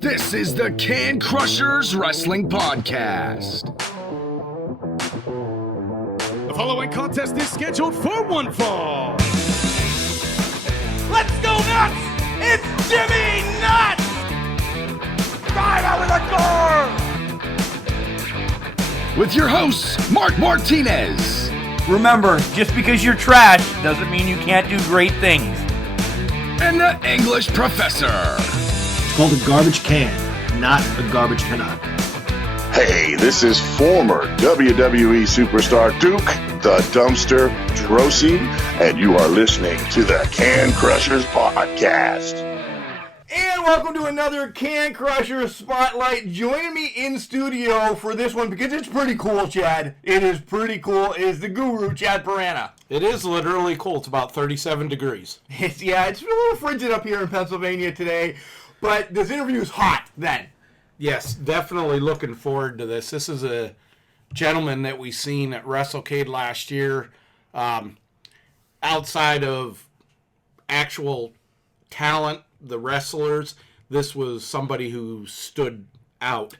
This is the Can Crushers Wrestling Podcast. The following contest is scheduled for one fall. Let's go nuts! It's Jimmy Nuts! Right out of the door! With your hosts, Mark Martinez. Remember, just because you're trash doesn't mean you can't do great things. And the English Professor. It's called a garbage can, not a garbage cannot. Hey, this is former WWE superstar Duke, the Dumpster Drosy, and you are listening to the Can Crushers Podcast. And welcome to another Can Crusher Spotlight. Joining me in studio for this one, because it's pretty cool, Chad. It is pretty cool, is the guru, Chad Parana. It is literally cool. It's about 37 degrees. It's a little frigid up here in Pennsylvania today, but this interview is hot then. Yes, definitely looking forward to this. This is a gentleman that we seen at WrestleCade last year. Outside of actual talent, the wrestlers, this was somebody who stood out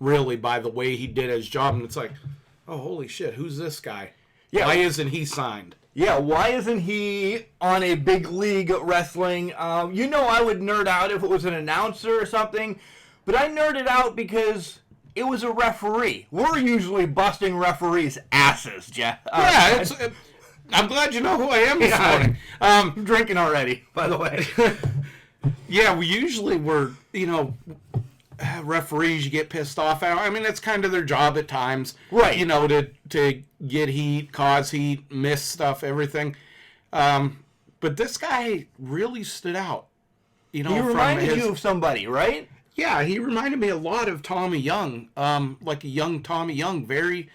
really by the way he did his job. And it's like, oh, holy shit, who's this guy? Yeah. Why isn't he signed? Yeah, why isn't he on a big league wrestling? I would nerd out if it was an announcer or something, but I nerded out because it was a referee. We're usually busting referees' asses, Jeff. I'm glad you know who I am this morning. I'm drinking already, by the way. Yeah, we usually were, referees, you get pissed off at. I mean, it's kind of their job at times. Right. To get heat, cause heat, miss stuff, everything. But this guy really stood out. He reminded you of somebody, right? Yeah, he reminded me a lot of Tommy Young. Like a young Tommy Young. Very,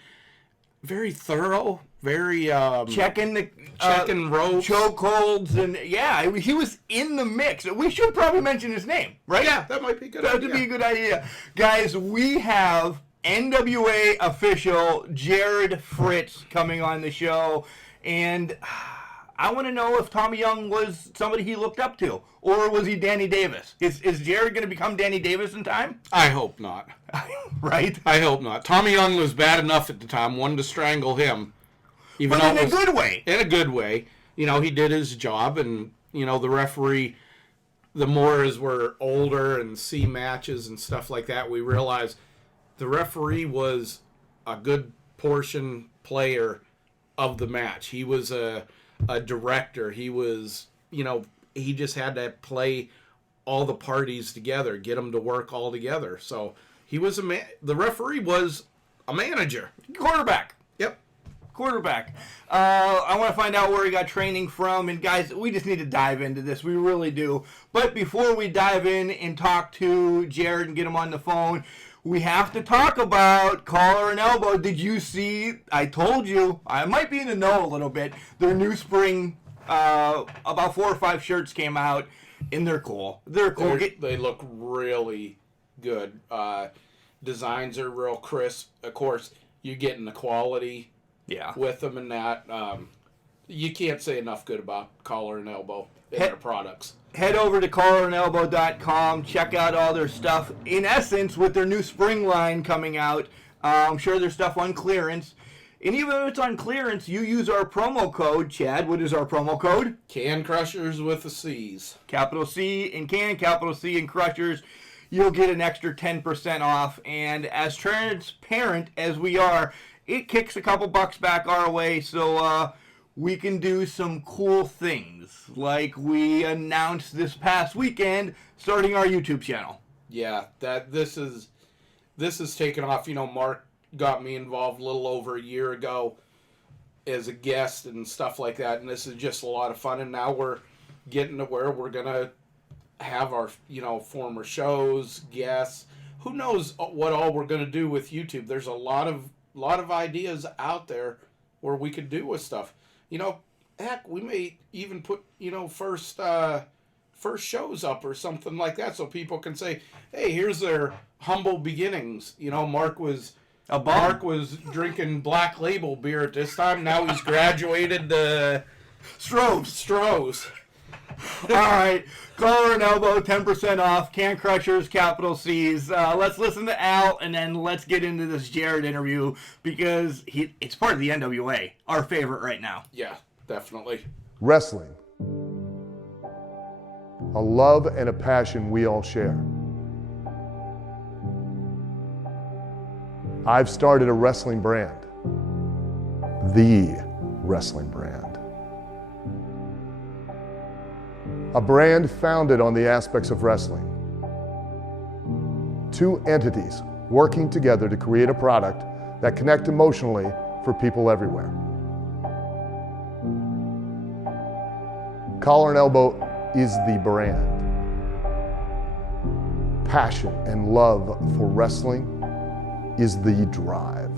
very thorough. Very checking ropes, chokeholds, and he was in the mix. We should probably mention his name, right? Yeah, that might be a good idea. That would be a good idea, guys. We have NWA official Jarrod Fritz coming on the show, and I want to know if Tommy Young was somebody he looked up to, or was he Danny Davis? Is Jarrod going to become Danny Davis in time? I hope not. Right? I hope not. Tommy Young was bad enough at the time, wanted to strangle him. But in a good way. In a good way. He did his job, and, the referee, the more as we're older and see matches and stuff like that, we realize the referee was a good portion player of the match. He was a director. He was, he just had to play all the parties together, get them to work all together. So he was the referee was a manager. Quarterback. Yep. Quarterback. I want to find out where he got training from. And guys, we just need to dive into this. We really do. But before we dive in and talk to Jarrod and get him on the phone, we have to talk about Collar and Elbow. Did you see? I told you. I might be in the know a little bit. Their new spring, about 4 or 5 shirts came out, and they're cool. They're cool. They look really good. Designs are real crisp. Of course, you're getting the quality. Yeah. With them and that. You can't say enough good about Collar and Elbow and their products. Head over to collarandelbow.com. Check out all their stuff. In essence, with their new spring line coming out, I'm sure there's stuff on clearance. And even if it's on clearance, you use our promo code. Chad, what is our promo code? Can Crushers with the C's. Capital C in Can, capital C in Crushers. You'll get an extra 10% off. And as transparent as we are, it kicks a couple bucks back our way, so we can do some cool things, like we announced this past weekend, starting our YouTube channel. Yeah, this is taken off. Mark got me involved a little over a year ago as a guest and stuff like that, and this is just a lot of fun. And now we're getting to where we're gonna have our former shows, guests. Who knows what all we're gonna do with YouTube? There's a lot of ideas out there where we could do with stuff. Heck, we may even put, first shows up or something like that so people can say, hey, here's their humble beginnings. Mark was drinking Black Label beer at this time. Now he's graduated to Stroh's. All right, collar and elbow, 10% off. Can Crushers, capital C's. Let's listen to Al, and then let's get into this Jarrod interview because it's part of the NWA, our favorite right now. Yeah, definitely. Wrestling. A love and a passion we all share. I've started a wrestling brand. The wrestling brand. A brand founded on the aspects of wrestling. Two entities working together to create a product that connect emotionally for people everywhere. Collar and Elbow is the brand. Passion and love for wrestling is the drive.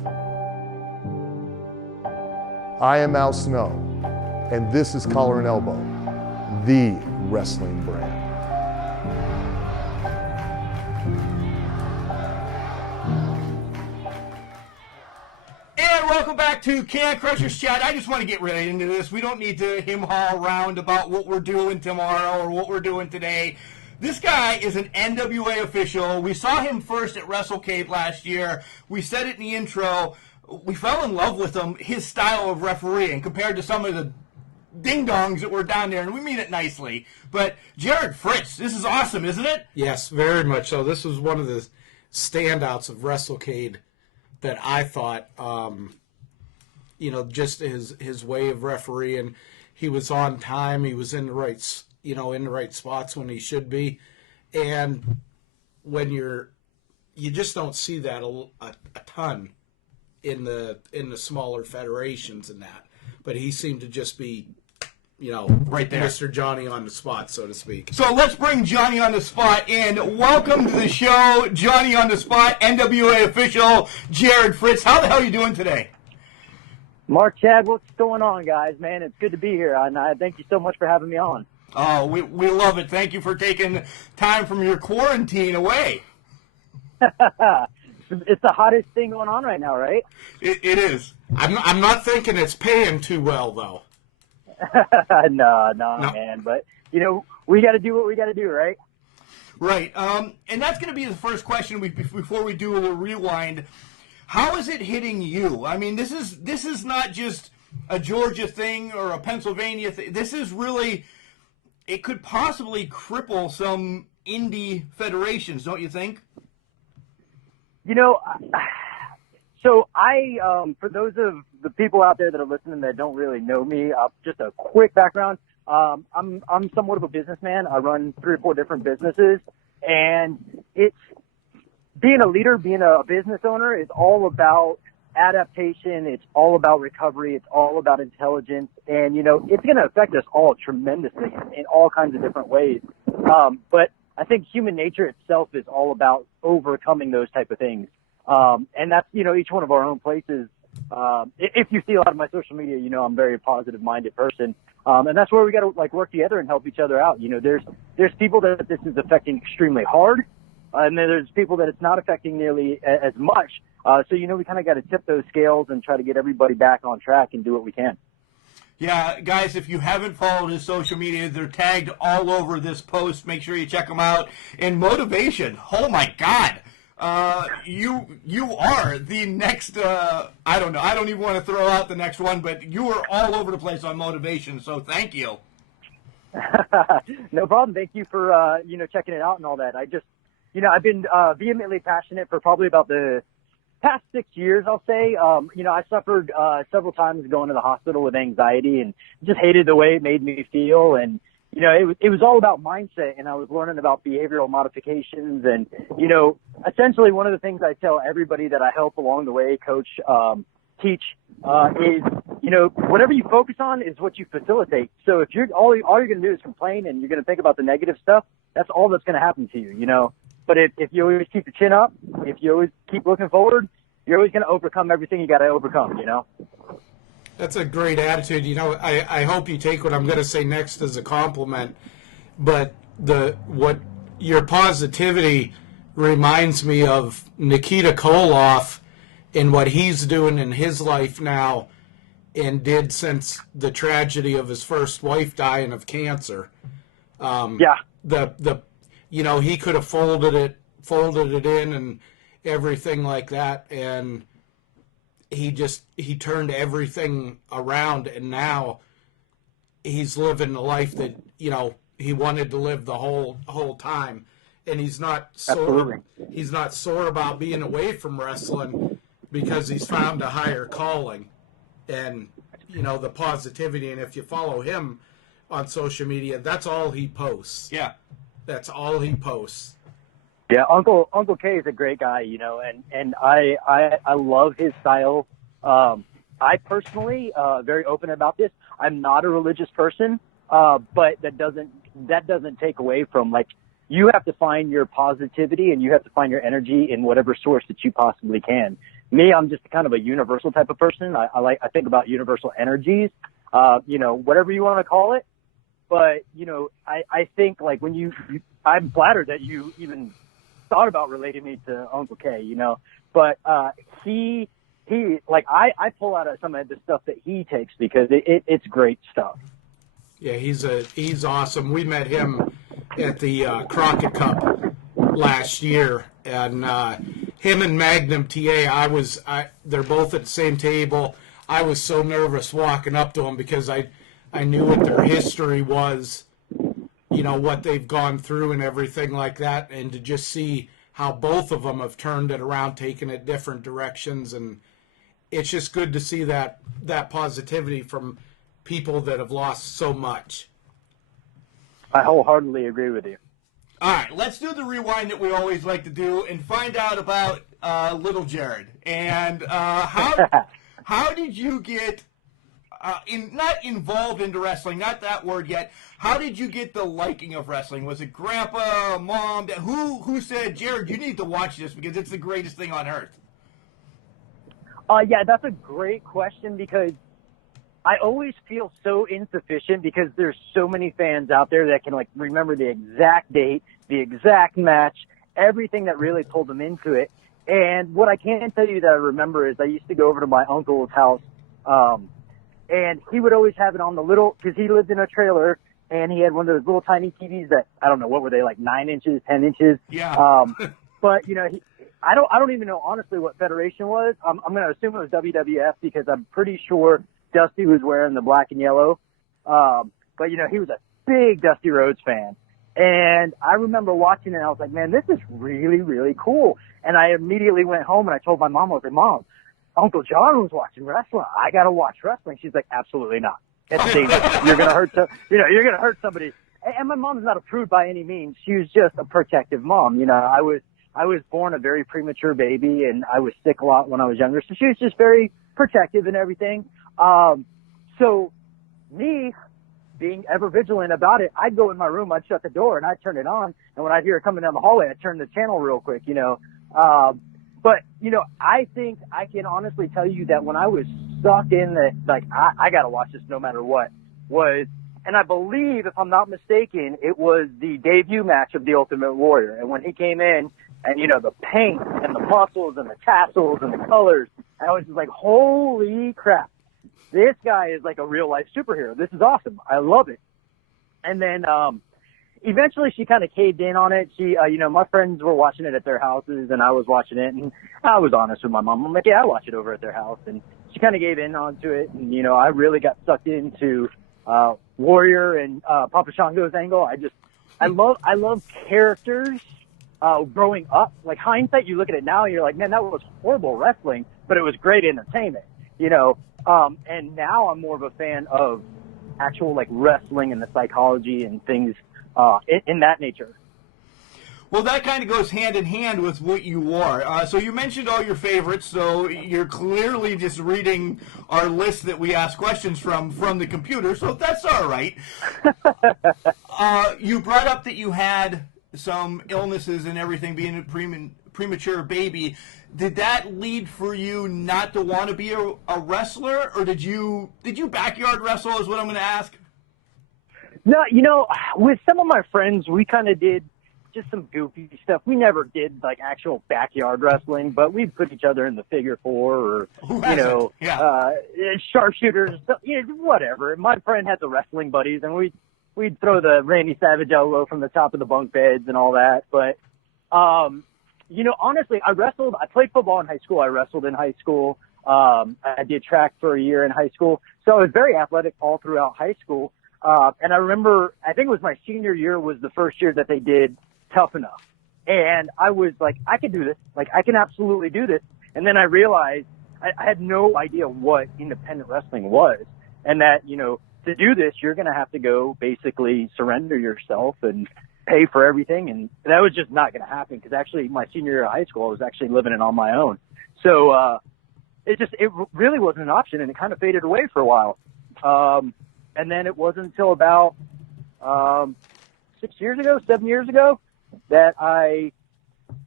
I am Al Snow, and this is Collar and Elbow, the wrestling brand. And welcome back to Can Crushers Chat. I just want to get right into this. We don't need to him-haw around about what we're doing tomorrow or what we're doing today. This guy is an NWA official. We saw him first at WrestleCade last year. We said it in the intro. We fell in love with him, his style of refereeing, compared to some of the ding-dongs that were down there, and we mean it nicely. But Jarrod Fritz, this is awesome, isn't it? Yes, very much so. This was one of the standouts of WrestleCade that I thought, just his way of refereeing. He was on time. He was in the right spots when he should be. And when you just don't see that a ton in the smaller federations and that. But he seemed to just be, right there, Mr. Johnny on the spot, so to speak. So let's bring Johnny on the spot in. Welcome to the show, Johnny on the spot, NWA official Jarrod Fritz. How the hell are you doing today? Mark, Chad, what's going on, guys? Man, it's good to be here, and I thank you so much for having me on. Oh, we love it. Thank you for taking time from your quarantine away. It's the hottest thing going on right now, right? It is. I'm not thinking it's paying too well, though. No, man. But, we got to do what we got to do, right? Right. And that's going to be the first question before we do a little rewind. How is it hitting you? I mean, this is not just a Georgia thing or a Pennsylvania thing. This is really, it could possibly cripple some indie federations, don't you think? So for those of the people out there that are listening that don't really know me, just a quick background. I'm somewhat of a businessman. I run 3 or 4 different businesses, and it's being a leader, being a business owner is all about adaptation. It's all about recovery. It's all about intelligence, and it's going to affect us all tremendously in all kinds of different ways. But I think human nature itself is all about overcoming those type of things. And that's, each one of our own places. If you see a lot of my social media, I'm a very positive minded person. And that's where we got to work together and help each other out. There's people that this is affecting extremely hard. And then there's people that it's not affecting nearly as much. So, we kind of got to tip those scales and try to get everybody back on track and do what we can. Yeah, guys, if you haven't followed his social media, they're tagged all over this post. Make sure you check them out. And motivation, oh my God, you are the next, I don't know, I don't even want to throw out the next one, but you are all over the place on motivation, so thank you. No problem. Thank you for, checking it out and all that. I just, I've been vehemently passionate for probably about the past 6 years, I'll say. I suffered several times going to the hospital with anxiety and just hated the way it made me feel. And, it was all about mindset, and I was learning about behavioral modifications. And, essentially one of the things I tell everybody that I help along the way, coach, teach, is, whatever you focus on is what you facilitate. So if all you're going to do is complain and you're going to think about the negative stuff, that's all that's going to happen to you, But if you always keep your chin up, if you always keep looking forward, you're always going to overcome everything you got to overcome, That's a great attitude. I hope you take what I'm going to say next as a compliment. But what your positivity reminds me of Nikita Koloff and what he's doing in his life now and did since the tragedy of his first wife dying of cancer. He could have folded it in and everything like that, and he turned everything around, and now he's living the life that he wanted to live the whole time, and he's not sore about being away from wrestling because he's found a higher calling, and the positivity. And if you follow him on social media, that's all he posts. Yeah, that's all he posts. Yeah, Uncle K is a great guy, and I love his style. I personally, very open about this. I'm not a religious person, but that doesn't take away from, like, you have to find your positivity and you have to find your energy in whatever source that you possibly can. Me, I'm just kind of a universal type of person. I think about universal energies, whatever you want to call it. But, I think, like, when I'm flattered that you even thought about relating me to Uncle K, but he I pull out some of the stuff that he takes because it's great stuff. Yeah, he's awesome. We met him at the Crockett Cup last year, and him and Magnum TA. They're both at the same table. I was so nervous walking up to them because I knew what their history was, what they've gone through and everything like that, and to just see how both of them have turned it around, taken it different directions, and it's just good to see that positivity from people that have lost so much. I wholeheartedly agree with you. All right, let's do the rewind that we always like to do and find out about little Jarrod. And how did you get not involved into wrestling, not that word yet. How did you get the liking of wrestling? Was it grandpa, mom, dad? Who said, Jarrod, you need to watch this because it's the greatest thing on earth? Yeah, that's a great question because I always feel so insufficient because there's so many fans out there that can, like, remember the exact date, the exact match, everything that really pulled them into it. And what I can tell you that I remember is I used to go over to my uncle's house, and he would always have it on the little, because he lived in a trailer, and he had one of those little tiny TVs that, I don't know, what were they, like 9 inches, 10 inches? Yeah. But, I don't even know honestly what federation was. I'm going to assume it was WWF because I'm pretty sure Dusty was wearing the black and yellow. But he was a big Dusty Rhodes fan. And I remember watching it and I was like, man, this is really, really cool. And I immediately went home and I told my mom, I was like, Mom, Uncle John was watching wrestling. I got to watch wrestling. She's like, absolutely not. It's dangerous. You're going to hurt you're going to hurt somebody. And my mom's not a prude by any means. She was just a protective mom. I was born a very premature baby, and I was sick a lot when I was younger. So she was just very protective and everything. So me being ever vigilant about it, I'd go in my room, I'd shut the door, and I'd turn it on. And when I'd hear it coming down the hallway, I'd turn the channel real quick, But, I think I can honestly tell you that when I was sucked in that, like, I got to watch this no matter what, and I believe, if I'm not mistaken, it was the debut match of The Ultimate Warrior. And when he came in, and, the paint and the muscles and the tassels and the colors, I was just like, holy crap. This guy is like a real-life superhero. This is awesome. I love it. And then eventually she kind of caved in on it. She, my friends were watching it at their houses, and I was watching it. And I was honest with my mom. I'm like, yeah, I watch it over at their house. And she kind of gave in onto it. And, I really got sucked into Warrior and Papa Shango's angle. I love characters growing up. Like, hindsight, you look at it now and you're like, man, that was horrible wrestling, but it was great entertainment, and now I'm more of a fan of actual, like, wrestling and the psychology and things in that nature. Well, that kind of goes hand in hand with what you wore. So you mentioned all your favorites, so you're clearly just reading our list that we ask questions from the computer, so that's all right. You brought up that you had some illnesses and everything, being a premature baby. Did that lead for you not to want to be a wrestler, or did you backyard wrestle is what I'm going to ask? No, with some of my friends, we kind of did just some goofy stuff. We never did like actual backyard wrestling, but we'd put each other in the figure four or, sharpshooters, whatever. My friend had the wrestling buddies, and we we'd throw the Randy Savage elbow from the top of the bunk beds and all that. But, you know, honestly, I played football in high school. I wrestled in high school. I did track for a year in high school. So I was very athletic all throughout high school. And I remember, I think it was my senior year was the first year that they did Tough Enough. And I was like, I can do this. Like, I can absolutely do this. And then I realized I had no idea what independent wrestling was. And that, you know, to do this, you're going to have to go basically surrender yourself and pay for everything. And that was just not going to happen because actually my senior year of high school, I was actually living it on my own. So, it really wasn't an option, and it kind of faded away for a while. And then it wasn't until about 7 years ago, that I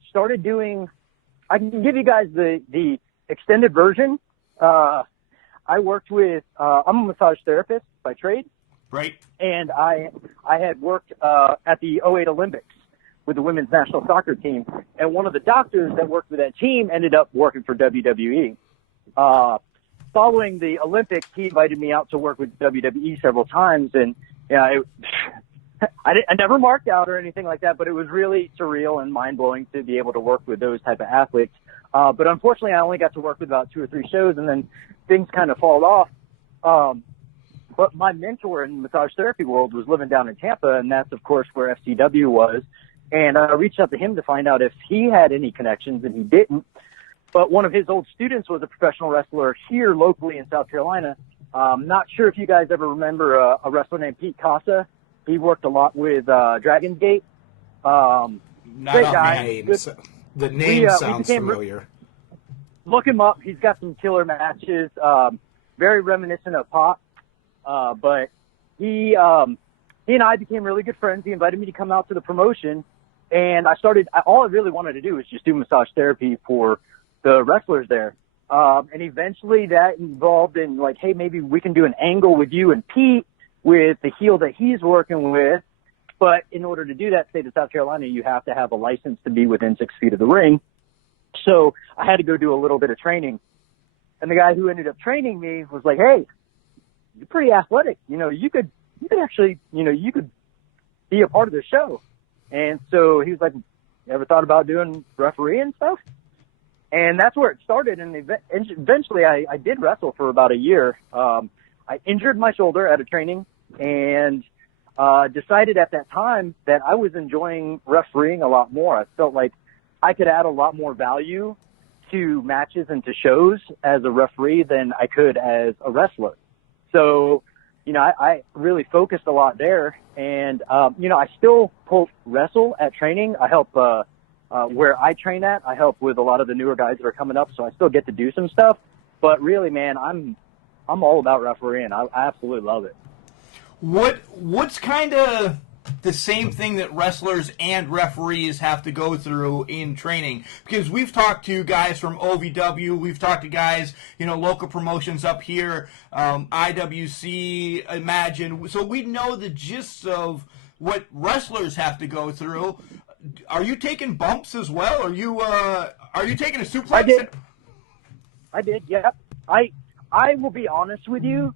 started doing. I can give you guys the extended version. I worked with. I'm a massage therapist by trade, Right. and I had worked at the '08 Olympics with the women's national soccer team, and one of the doctors that worked with that team ended up working for WWE. Following the Olympics, he invited me out to work with WWE several times, and I never marked out or anything like that, but it was really surreal and mind-blowing to be able to work with those type of athletes. But unfortunately, I only got to work with about 2 or 3 shows, and then things kind of fall off. But my mentor in the massage therapy world was living down in Tampa, and that's, of course, where FCW was. And I reached out to him to find out if he had any connections, and he didn't. But one of his old students was a professional wrestler here locally in South Carolina. Not sure if you guys ever remember a wrestler named Pete Casa. He worked a lot with Dragon's Gate. Not great on guy. names. The name sounds familiar. Look him up. He's got some killer matches, very reminiscent of Pop. But he and I became really good friends. He invited me to come out to the promotion, and all I really wanted to do was just do massage therapy for the wrestlers there. And eventually that involved in like, hey, maybe we can do an angle with you and Pete with the heel that he's working with. But in order to do that, state of South Carolina, you have to have a license to be within 6 feet of the ring. So I had to go do a little bit of training. And the guy who ended up training me was like, hey, you're pretty athletic. You know, you could actually, you could be a part of the show. And so he was like, you ever thought about doing referee and stuff? And that's where it started. And eventually I did wrestle for about a year. I injured my shoulder at a training and decided at that time that I was enjoying refereeing a lot more. I felt like I could add a lot more value to matches and to shows as a referee than I could as a wrestler. So, I really focused a lot there. And, I still wrestle at training. I help where I train at. I help with a lot of the newer guys that are coming up, so I still get to do some stuff. But really, man, I'm all about refereeing. I absolutely love it. What's kind of the same thing that wrestlers and referees have to go through in training? Because we've talked to guys from OVW, we've talked to guys, local promotions up here, IWC, Imagine. So we know the gist of what wrestlers have to go through. Are you taking bumps as well? Are you taking a suplex? I did. Yeah. I will be honest with you.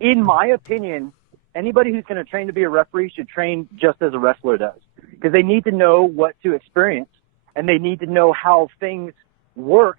In my opinion, anybody who's going to train to be a referee should train just as a wrestler does, because they need to know what to experience and they need to know how things work.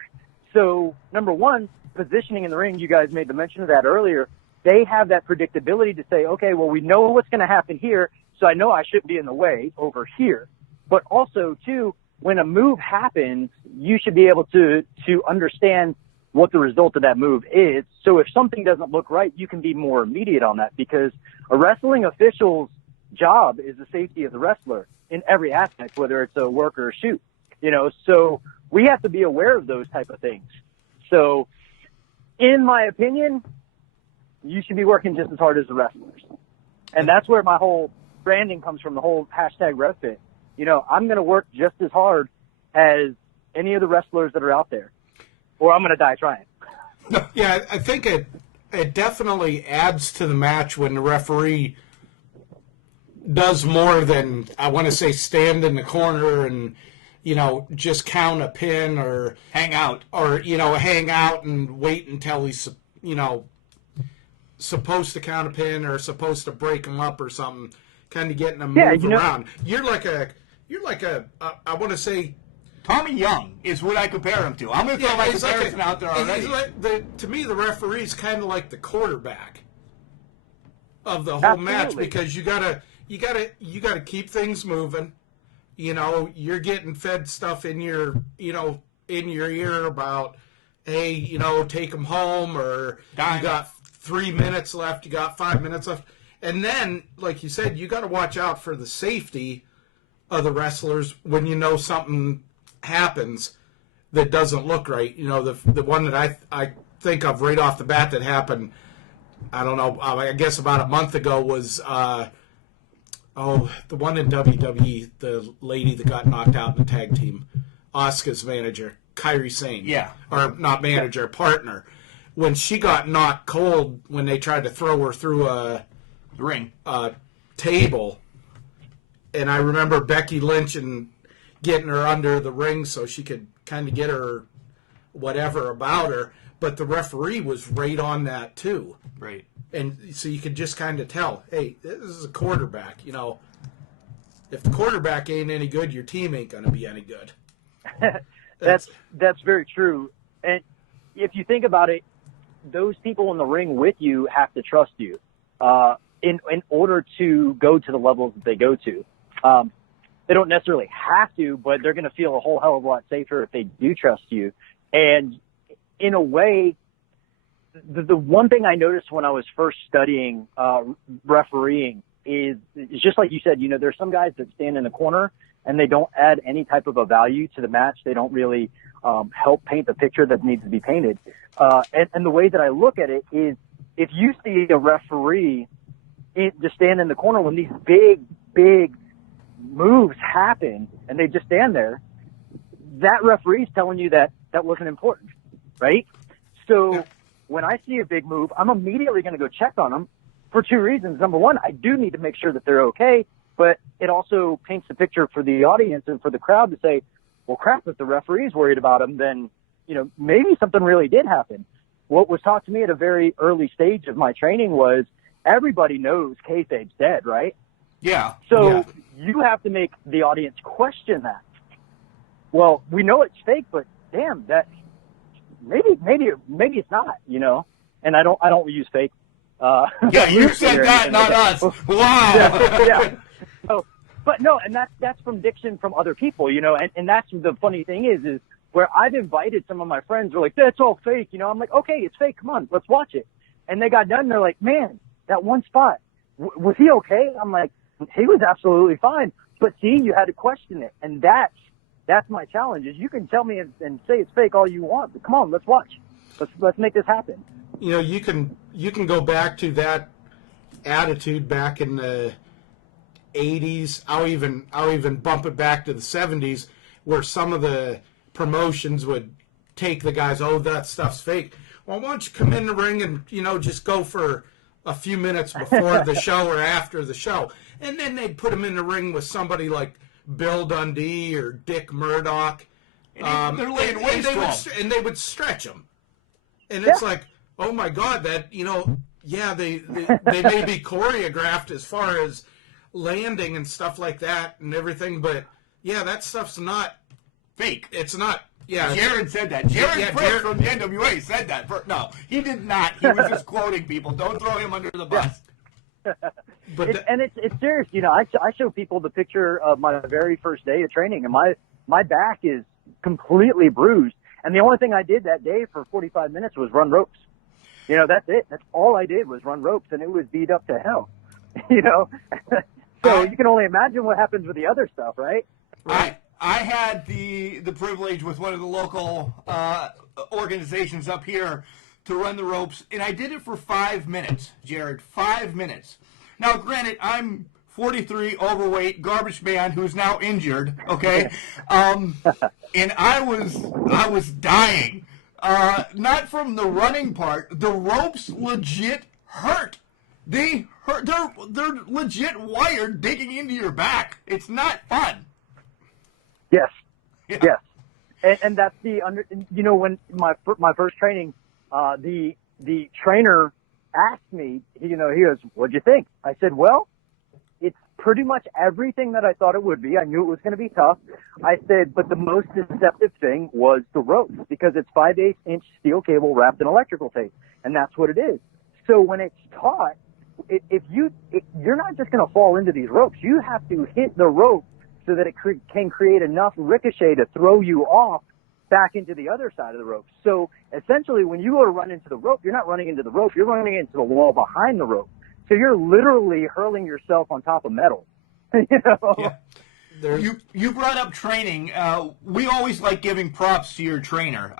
So, number one, positioning in the ring. You guys made the mention of that earlier. They have that predictability to say, okay, well, we know what's going to happen here, so I know I shouldn't be in the way over here. But also, too, when a move happens, you should be able to understand what the result of that move is. So if something doesn't look right, you can be more immediate on that, because a wrestling official's job is the safety of the wrestler in every aspect, whether it's a work or a shoot. So we have to be aware of those type of things. So in my opinion, you should be working just as hard as the wrestlers. And that's where my whole branding comes from, the whole #RevFit. I'm going to work just as hard as any of the wrestlers that are out there, or I'm going to die trying. Yeah, I think it definitely adds to the match when the referee does more than, I want to say, stand in the corner and, just count a pin or hang out and wait until he's, supposed to count a pin or supposed to break them up or something, kind of getting them move around. You're like a I want to say, Tommy Young is what I compare him to. I'm going to throw my comparison out there already. To me, the referee's kind of like the quarterback of the whole match, because you gotta keep things moving. You're getting fed stuff in your ear about, hey, take them home, or you got 3 minutes left, you got 5 minutes left, and then, like you said, you got to watch out for the safety of the wrestlers when something happens that doesn't look right. The one that I think of right off the bat that happened, I don't know, I guess about a month ago, was the one in WWE, the lady that got knocked out in the tag team, Asuka's manager, Kairi Sane. Yeah. Or not manager, partner. When she got knocked cold when they tried to throw her through a ring, table, and I remember Becky Lynch and getting her under the ring so she could kind of get her whatever about her, but the referee was right on that too. Right. And so you could just kind of tell, hey, this is a quarterback. If the quarterback ain't any good, your team ain't going to be any good. That's very true. And if you think about it, those people in the ring with you have to trust you in order to go to the levels that they go to. They don't necessarily have to, but they're going to feel a whole hell of a lot safer if they do trust you. And in a way, the one thing I noticed when I was first studying refereeing is just like you said, there's some guys that stand in the corner and they don't add any type of a value to the match. They don't really help paint the picture that needs to be painted. And the way that I look at it is, if you see a referee just stand in the corner when these big moves happen and they just stand there, that referee's telling you that wasn't important, right? So when I see a big move, I'm immediately going to go check on them for two reasons. Number one, I do need to make sure that they're okay, but it also paints the picture for the audience and for the crowd to say, well, crap, if the referee's worried about them, then, maybe something really did happen. What was taught to me at a very early stage of my training was everybody knows kayfabe's dead, right? Yeah. So you have to make the audience question that. Well, we know it's fake, but damn, that maybe it's not, And I don't use fake. Yeah, you said that, not us. Wow. Yeah. So, but no, and that's from diction from other people, and that's the funny thing is where I've invited some of my friends who are like, that's all fake, I'm like, okay, it's fake. Come on, let's watch it. And they got done. And they're like, man, that one spot, was he okay? I'm like, he was absolutely fine. But see, you had to question it. And that's my challenge is you can tell me and say it's fake all you want, but come on, let's watch. Let's make this happen. You can go back to that attitude back in the 80s. I'll even bump it back to the 70s, where some of the promotions would take the guys, oh, that stuff's fake. Well, why don't you come in the ring and, just go for a few minutes before the show or after the show. And then they'd put them in the ring with somebody like Bill Dundee or Dick Murdoch. They're laying waste to them. And they would stretch them. And it's like, oh, my God, that, they may be choreographed as far as landing and stuff like that and everything, but, that stuff's not fake. It's not. Yeah, Jarrod said that. Jarrod Fritz from the NWA said that. No, he did not. He was just quoting people. Don't throw him under the bus. It's serious. I show people the picture of my very first day of training, and my back is completely bruised. And the only thing I did that day for 45 minutes was run ropes. That's it. That's all I did was run ropes, and it was beat up to hell. So you can only imagine what happens with the other stuff, right? I had the privilege with one of the local organizations up here to run the ropes, and I did it for 5 minutes, Jarrod. 5 minutes. Now, granted, I'm 43, overweight, garbage man who's now injured, okay? And I was dying. Not from the running part. The ropes legit hurt. They hurt. They're legit wired digging into your back. It's not fun. Yes. Yeah. Yes. And that's when my first training, the trainer asked me, he goes, "What'd you think?" I said, "Well, it's pretty much everything that I thought it would be. I knew it was going to be tough." I said, "But the most deceptive thing was the ropes, because it's 5/8 inch steel cable wrapped in electrical tape, and that's what it is. So when it's taught, you're not just going to fall into these ropes. You have to hit the rope so that it can create enough ricochet to throw you off back into the other side of the rope. So essentially, when you go to run into the rope, you're not running into the rope. You're running into the wall behind the rope. So you're literally hurling yourself on top of metal." Yeah. You brought up training. We always like giving props to your trainer.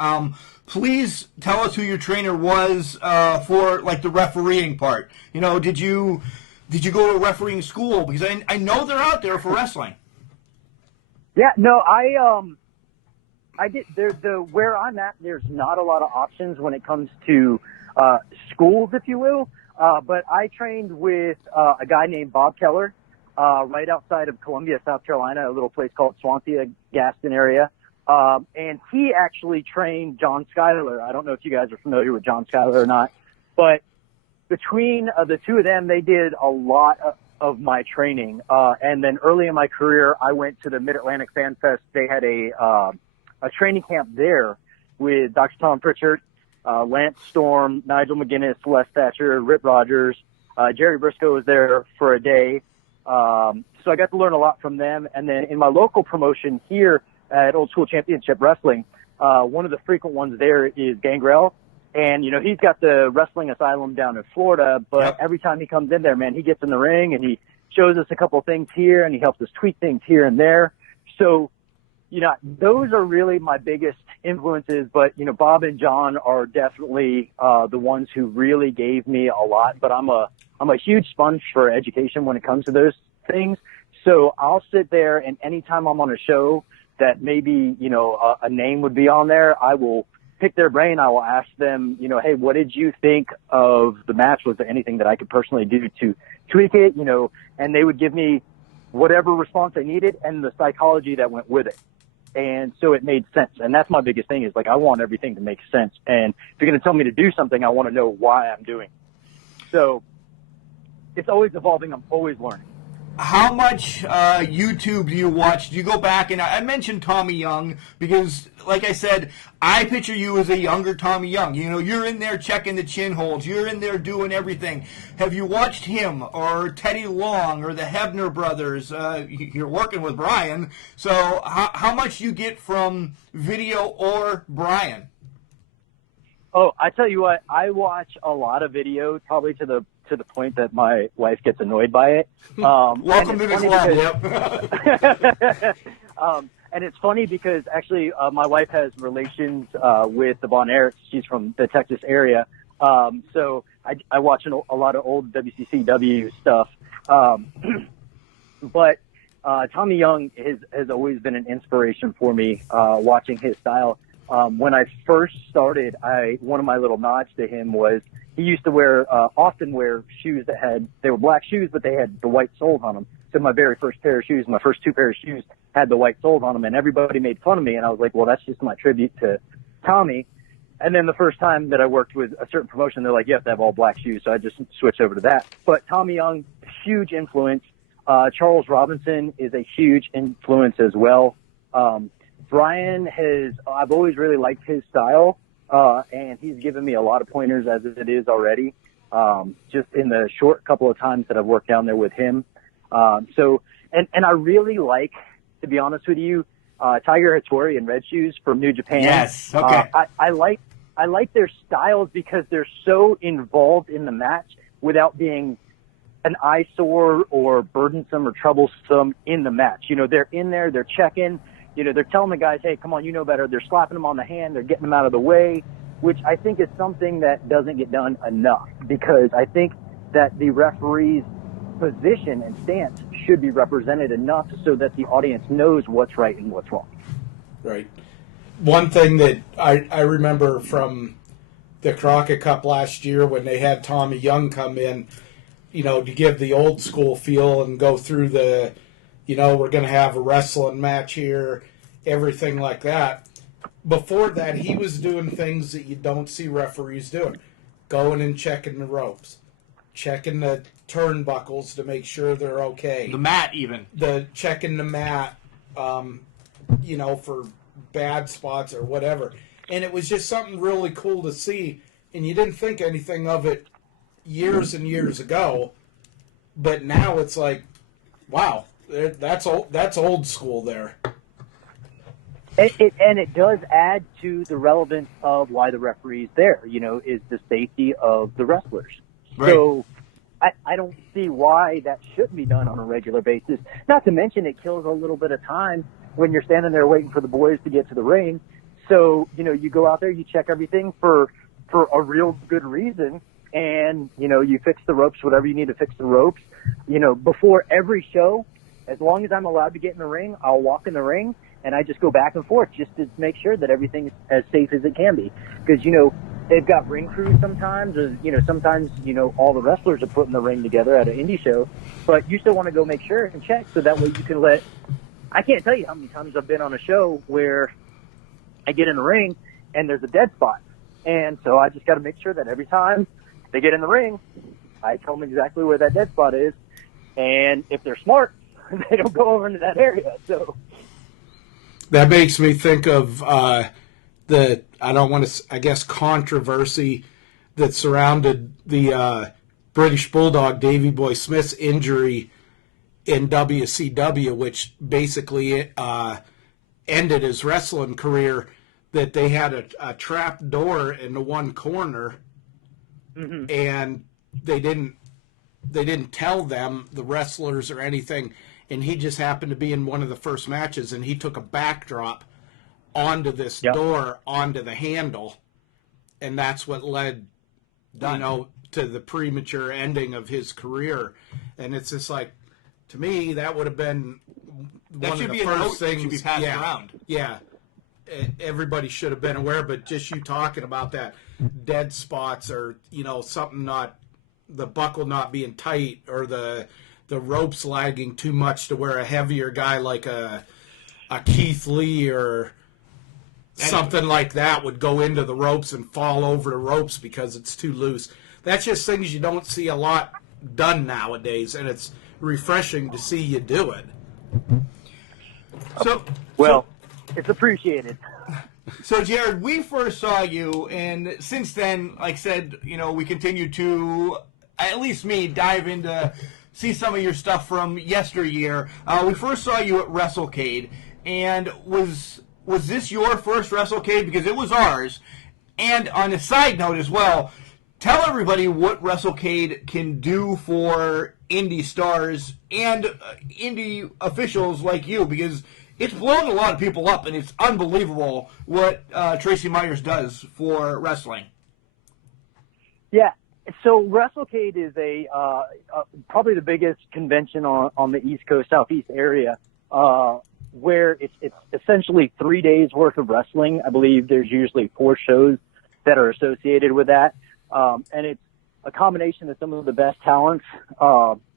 Please tell us who your trainer was for like the refereeing part. Did you go to a refereeing school? Because I know they're out there for wrestling. Yeah, no, I did. Where I'm at, there's not a lot of options when it comes to schools, if you will. But I trained with a guy named Bob Keller right outside of Columbia, South Carolina, a little place called Swansea, Gaston area. And he actually trained John Schuyler. I don't know if you guys are familiar with John Schuyler or not, but between the two of them, they did a lot of my training. And then early in my career, I went to the Mid-Atlantic Fan Fest. They had a training camp there with Dr. Tom Pritchard, Lance Storm, Nigel McGuinness, Les Thatcher, Rip Rogers. Jerry Briscoe was there for a day. So I got to learn a lot from them. And then in my local promotion here at Old School Championship Wrestling, one of the frequent ones there is Gangrel. And, he's got the wrestling asylum down in Florida, but every time he comes in there, man, he gets in the ring and he shows us a couple of things here and he helps us tweak things here and there. So, those are really my biggest influences, but, Bob and John are definitely the ones who really gave me a lot, but I'm a huge sponge for education when it comes to those things. So I'll sit there, and anytime I'm on a show that maybe, a name would be on there, I will pick their brain. I will ask them, hey, what did you think of the match? Was there anything that I could personally do to tweak it? And they would give me whatever response I needed and the psychology that went with it. And so it made sense. And that's my biggest thing is, like, I want everything to make sense. And if you're going to tell me to do something, I want to know why I'm doing it. So it's always evolving. I'm always learning. How much YouTube do you watch? Do you go back? And I mentioned Tommy Young because, like I said, I picture you as a younger Tommy Young. You're in there checking the chin holds. You're in there doing everything. Have you watched him or Teddy Long or the Hebner brothers? You're working with Brian. So how much do you get from video or Brian? Oh, I tell you what, I watch a lot of video, probably to the point that my wife gets annoyed by it. Welcome to this club. Yep. And it's funny because actually my wife has relations with the Von Erichs. She's from the Texas area. So I watch a lot of old WCCW stuff. But Tommy Young has always been an inspiration for me, watching his style. When I first started, one of my little nods to him was he used to often wear shoes they were black shoes, but they had the white soles on them. So my very first pair of shoes, my first two pairs of shoes had the white soles on them, and everybody made fun of me. And I was like, well, that's just my tribute to Tommy. And then the first time that I worked with a certain promotion, they're like, you have to have all black shoes. So I just switched over to that. But Tommy Young, huge influence. Charles Robinson is a huge influence as well. Brian I've always really liked his style, and he's given me a lot of pointers as it is already, just in the short couple of times that I've worked down there with him. And I really like, to be honest with you, Tiger Hattori and Red Shoes from New Japan. Yes, okay. I like their styles because they're so involved in the match without being an eyesore or burdensome or troublesome in the match. They're in there, they're checking. They're telling the guys, hey, come on, you know better. They're slapping them on the hand. They're getting them out of the way, which I think is something that doesn't get done enough, because I think that the referee's position and stance should be represented enough so that the audience knows what's right and what's wrong. Right. One thing that I remember from the Crockett Cup last year when they had Tommy Young come in, to give the old school feel and go through the, we're going to have a wrestling match here, everything like that. Before that, he was doing things that you don't see referees doing. going and checking the ropes, checking the turnbuckles to make sure they're okay. The mat even. Checking the mat, for bad spots or whatever. And it was just something really cool to see. And you didn't think anything of it years and years ago. But now it's like, wow, that's old school there. And it does add to the relevance of why the referee's there, is the safety of the wrestlers. Right. So I don't see why that shouldn't be done on a regular basis. Not to mention it kills a little bit of time when you're standing there waiting for the boys to get to the ring. So, you go out there, you check everything for a real good reason, and, you fix the ropes, whatever you need to fix the ropes. Before every show, as long as I'm allowed to get in the ring, I'll walk in the ring, and I just go back and forth just to make sure that everything's as safe as it can be. Because, they've got ring crews sometimes, or, sometimes, all the wrestlers are putting the ring together at an indie show, but you still want to go make sure and check so that way you can I can't tell you how many times I've been on a show where I get in the ring and there's a dead spot. And so I just got to make sure that every time they get in the ring, I tell them exactly where that dead spot is. And if they're smart, they don't go over into that area. So that makes me think of controversy that surrounded the British Bulldog Davey Boy Smith's injury in WCW, which basically ended his wrestling career. That they had a trap door in the one corner, and they didn't tell them, the wrestlers or anything, and he just happened to be in one of the first matches, and he took a backdrop onto this door, onto the handle, and that's what led, to the premature ending of his career. And it's just like, to me, that would have been one of the first things. Should be passed around. Yeah. Everybody should have been aware, but just you talking about that dead spots or, something the buckle not being tight or the ropes lagging too much to where a heavier guy like a Keith Lee or something like that would go into the ropes and fall over the ropes because it's too loose. That's just things you don't see a lot done nowadays, and it's refreshing to see you do it. it's appreciated. So, Jarrod, we first saw you, and since then, like I said, we continue to, at least me, dive into, see some of your stuff from yesteryear. We first saw you at WrestleCade, and was this your first WrestleCade? Because it was ours. And on a side note as well, tell everybody what WrestleCade can do for indie stars and indie officials like you, because it's blown a lot of people up, and it's unbelievable what Tracy Myers does for wrestling. Yeah, so WrestleCade is probably the biggest convention on the East Coast, Southeast area, where it's essentially 3 days worth of wrestling. I believe there's usually 4 shows that are associated with that, and it's a combination of some of the best talents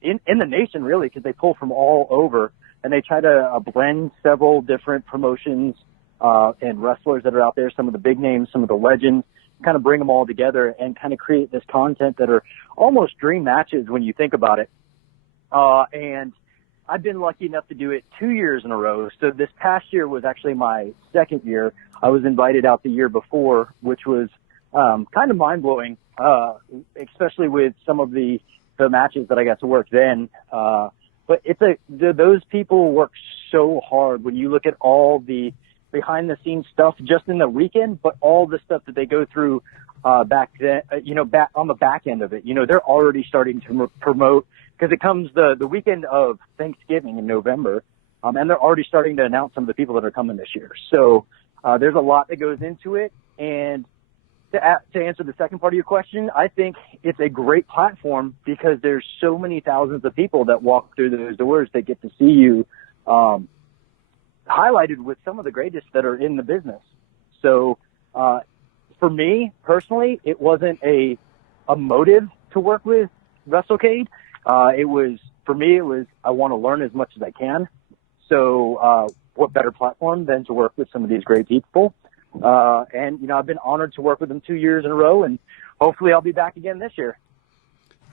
in the nation, really, because they pull from all over. And they try to blend several different promotions and wrestlers that are out there, some of the big names, some of the legends, kind of bring them all together and kind of create this content that are almost dream matches when you think about it. And I've been lucky enough to do it 2 years in a row. So this past year was actually my second year. I was invited out the year before, which was kind of mind-blowing, especially with some of the matches that I got to work then. But those people work so hard when you look at all the behind the scenes stuff just in the weekend, but all the stuff that they go through back then, back on the back end of it. They're already starting to promote, because it comes the weekend of Thanksgiving in November, and they're already starting to announce some of the people that are coming this year. So there's a lot that goes into it. And to answer the second part of your question, I think it's a great platform because there's so many thousands of people that walk through those doors that get to see you highlighted with some of the greatest that are in the business. So for me personally, it wasn't a motive to work with WrestleCade. For me, it was I want to learn as much as I can. So what better platform than to work with some of these great people? And, you know, I've been honored to work with him 2 years in a row, and hopefully I'll be back again this year.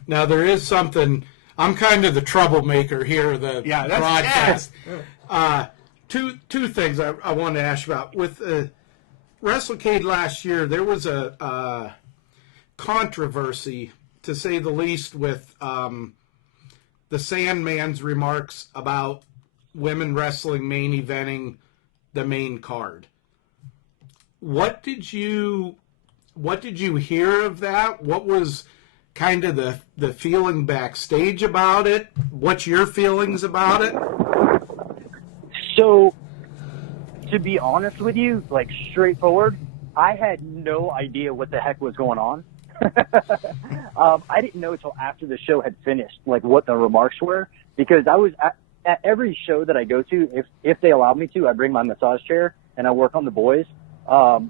Now, there is something. I'm kind of the troublemaker here, the broadcast. Two things I wanted to ask you about. With WrestleCade last year, there was a controversy, to say the least, with the Sandman's remarks about women wrestling main eventing the main card. What did you hear of that? What was kind of the feeling backstage about it? What's your feelings about it? So, to be honest with you, like straightforward, I had no idea what the heck was going on. I didn't know until after the show had finished, like what the remarks were, because I was at every show that I go to, if they allow me to, I bring my massage chair and I work on the boys,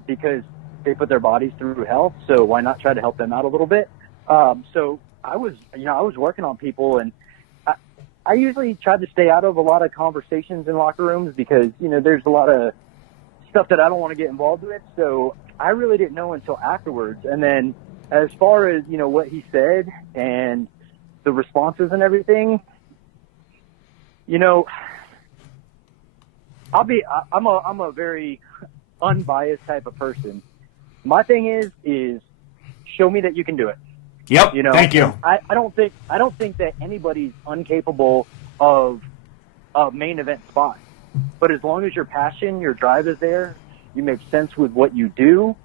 because they put their bodies through hell. So why not try to help them out a little bit? So I was working on people, and I usually try to stay out of a lot of conversations in locker rooms because, you know, there's a lot of stuff that I don't want to get involved with. So I really didn't know until afterwards. And then as far as, you know, what he said and the responses and everything, you know, I'm a very unbiased type of person. My thing is show me that you can do it. Yep. You know, thank you. I don't think that anybody's incapable of a main event spot. But as long as your passion, your drive is there, you make sense with what you do,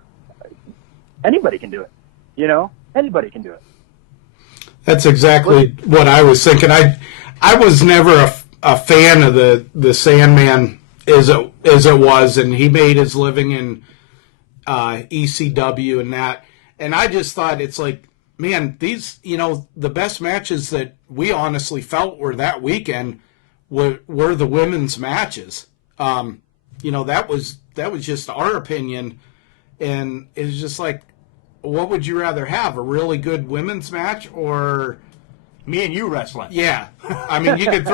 anybody can do it. You know, anybody can do it. That's exactly what I was thinking. I was never a fan of the Sandman as it was, and he made his living in ECW and that. And I just thought, it's like, man, these, you know, the best matches that we honestly felt were that weekend were the women's matches. You know, that was just our opinion, and it was just like, what would you rather have, a really good women's match or Me and you wrestling? Yeah, I mean, you could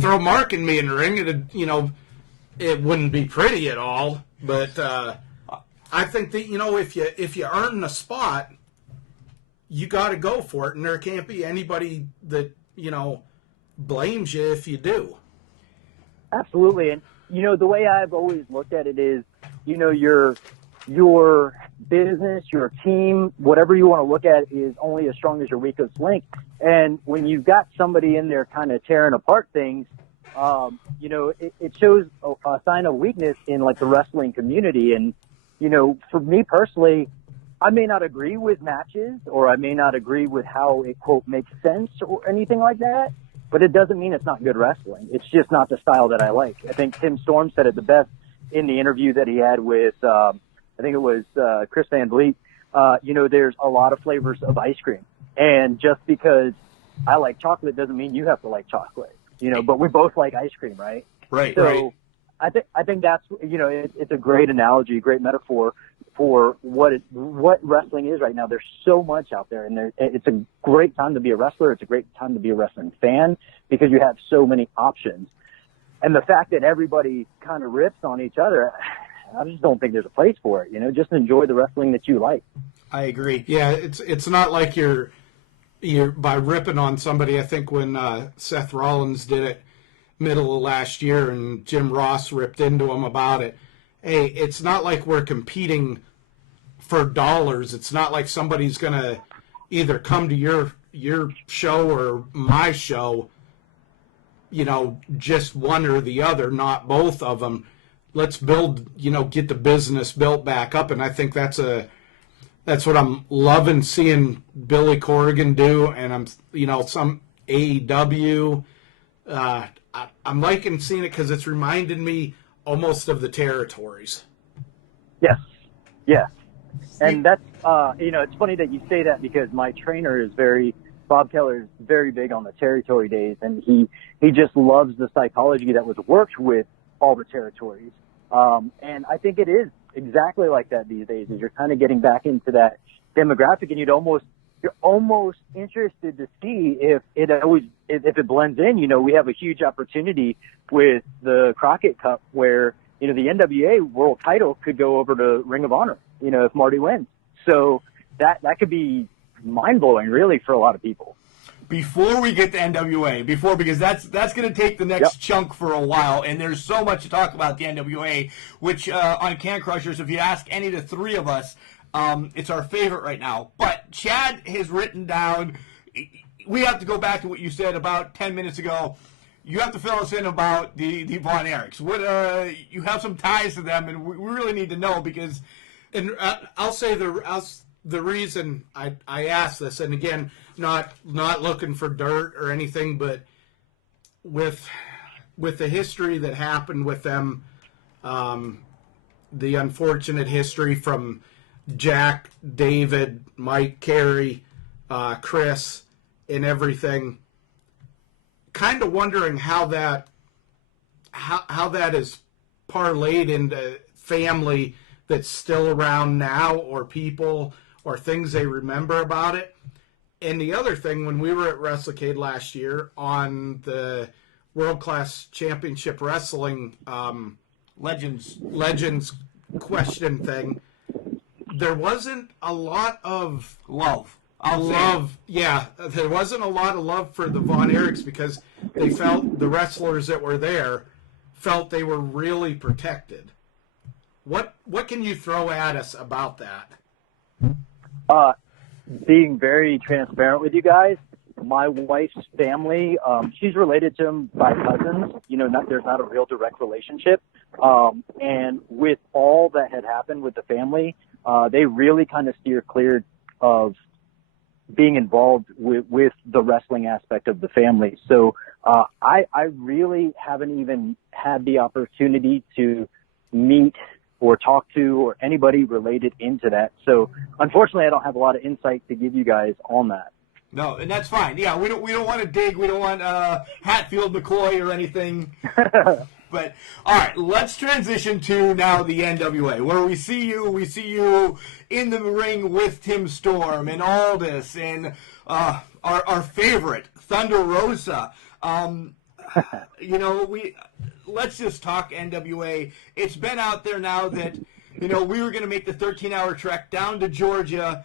throw Mark and me in the ring, and you know, it wouldn't be pretty at all. But I think that, you know, if you earn the spot, you got to go for it, and there can't be anybody that, you know, blames you if you do. Absolutely. And, you know, the way I've always looked at it is, you know, your business, your team, whatever you want to look at is only as strong as your weakest link. And when you've got somebody in there kind of tearing apart things, you know, it shows a sign of weakness in, like, the wrestling community. And, you know, for me personally, I may not agree with matches, or I may not agree with how it, quote, makes sense or anything like that, but it doesn't mean it's not good wrestling. It's just not the style that I like. I think Tim Storm said it the best in the interview that he had with, I think it was Chris Van Vliet. You know, there's a lot of flavors of ice cream. And just because I like chocolate doesn't mean you have to like chocolate, you know, but we both like ice cream, right? Right. So right. I think that's, you know, it's a great analogy, great metaphor for what wrestling is right now. There's so much out there, and it's a great time to be a wrestler. It's a great time to be a wrestling fan because you have so many options. And the fact that everybody kind of rips on each other, I just don't think there's a place for it. You know, just enjoy the wrestling that you like. I agree. Yeah, it's not like you're by ripping on somebody. I think when Seth Rollins did it middle of last year and Jim Ross ripped into him about it, hey, it's not like we're competing for dollars. It's not like somebody's going to either come to your show or my show, you know, just one or the other, not both of them. Let's build, you know, get the business built back up. And I think that's what I'm loving seeing Billy Corrigan do. And I'm, you know, some AEW, I'm liking seeing it because it's reminded me almost of the territories. Yes. Yeah. And that's, you know, it's funny that you say that because my trainer is Bob Keller is very big on the territory days, and he just loves the psychology that was worked with all the territories. And I think it is exactly like that these days, is you're kind of getting back into that demographic, and you're almost interested to see if it blends in. You know, we have a huge opportunity with the Crockett Cup where the NWA world title could go over to Ring of Honor, if Marty wins. So that could be mind-blowing, really, for a lot of people. Before we get to NWA, because that's going to take the next chunk for a while, and there's so much to talk about the NWA, which on Can Crushers, if you ask any of the three of us, it's our favorite right now. But Chad has written down, we have to go back to what you said about 10 minutes ago. You have to fill us in about the Von Erichs. You have some ties to them, and we really need to know because... And I'll say the reason I asked this, and again, not looking for dirt or anything, but with the history that happened with them, the unfortunate history from Jack, David, Mike, Kerry, Chris, and everything, kind of wondering how that is parlayed into family that's still around now, or people, or things they remember about it. And the other thing, when we were at WrestleCade last year on the World Class Championship Wrestling Legends question thing, there wasn't a lot of love. There wasn't a lot of love for the Von Erichs because they felt the wrestlers that were there felt they were really protected. What can you throw at us about that? Being very transparent with you guys, my wife's family, she's related to them by cousins. There's not a real direct relationship. And with all that had happened with the family, they really kind of steer clear of being involved with the wrestling aspect of the family. So I really haven't even had the opportunity to meet or talk to or anybody related into that. So unfortunately, I don't have a lot of insight to give you guys on that. No, and that's fine. Yeah, we don't want to dig. We don't want Hatfield McCoy or anything. But all right, let's transition to now the NWA, where we see you in the ring with Tim Storm and Aldis and our favorite Thunder Rosa. Let's just talk NWA. It's been out there now that we were going to make the 13-hour trek down to Georgia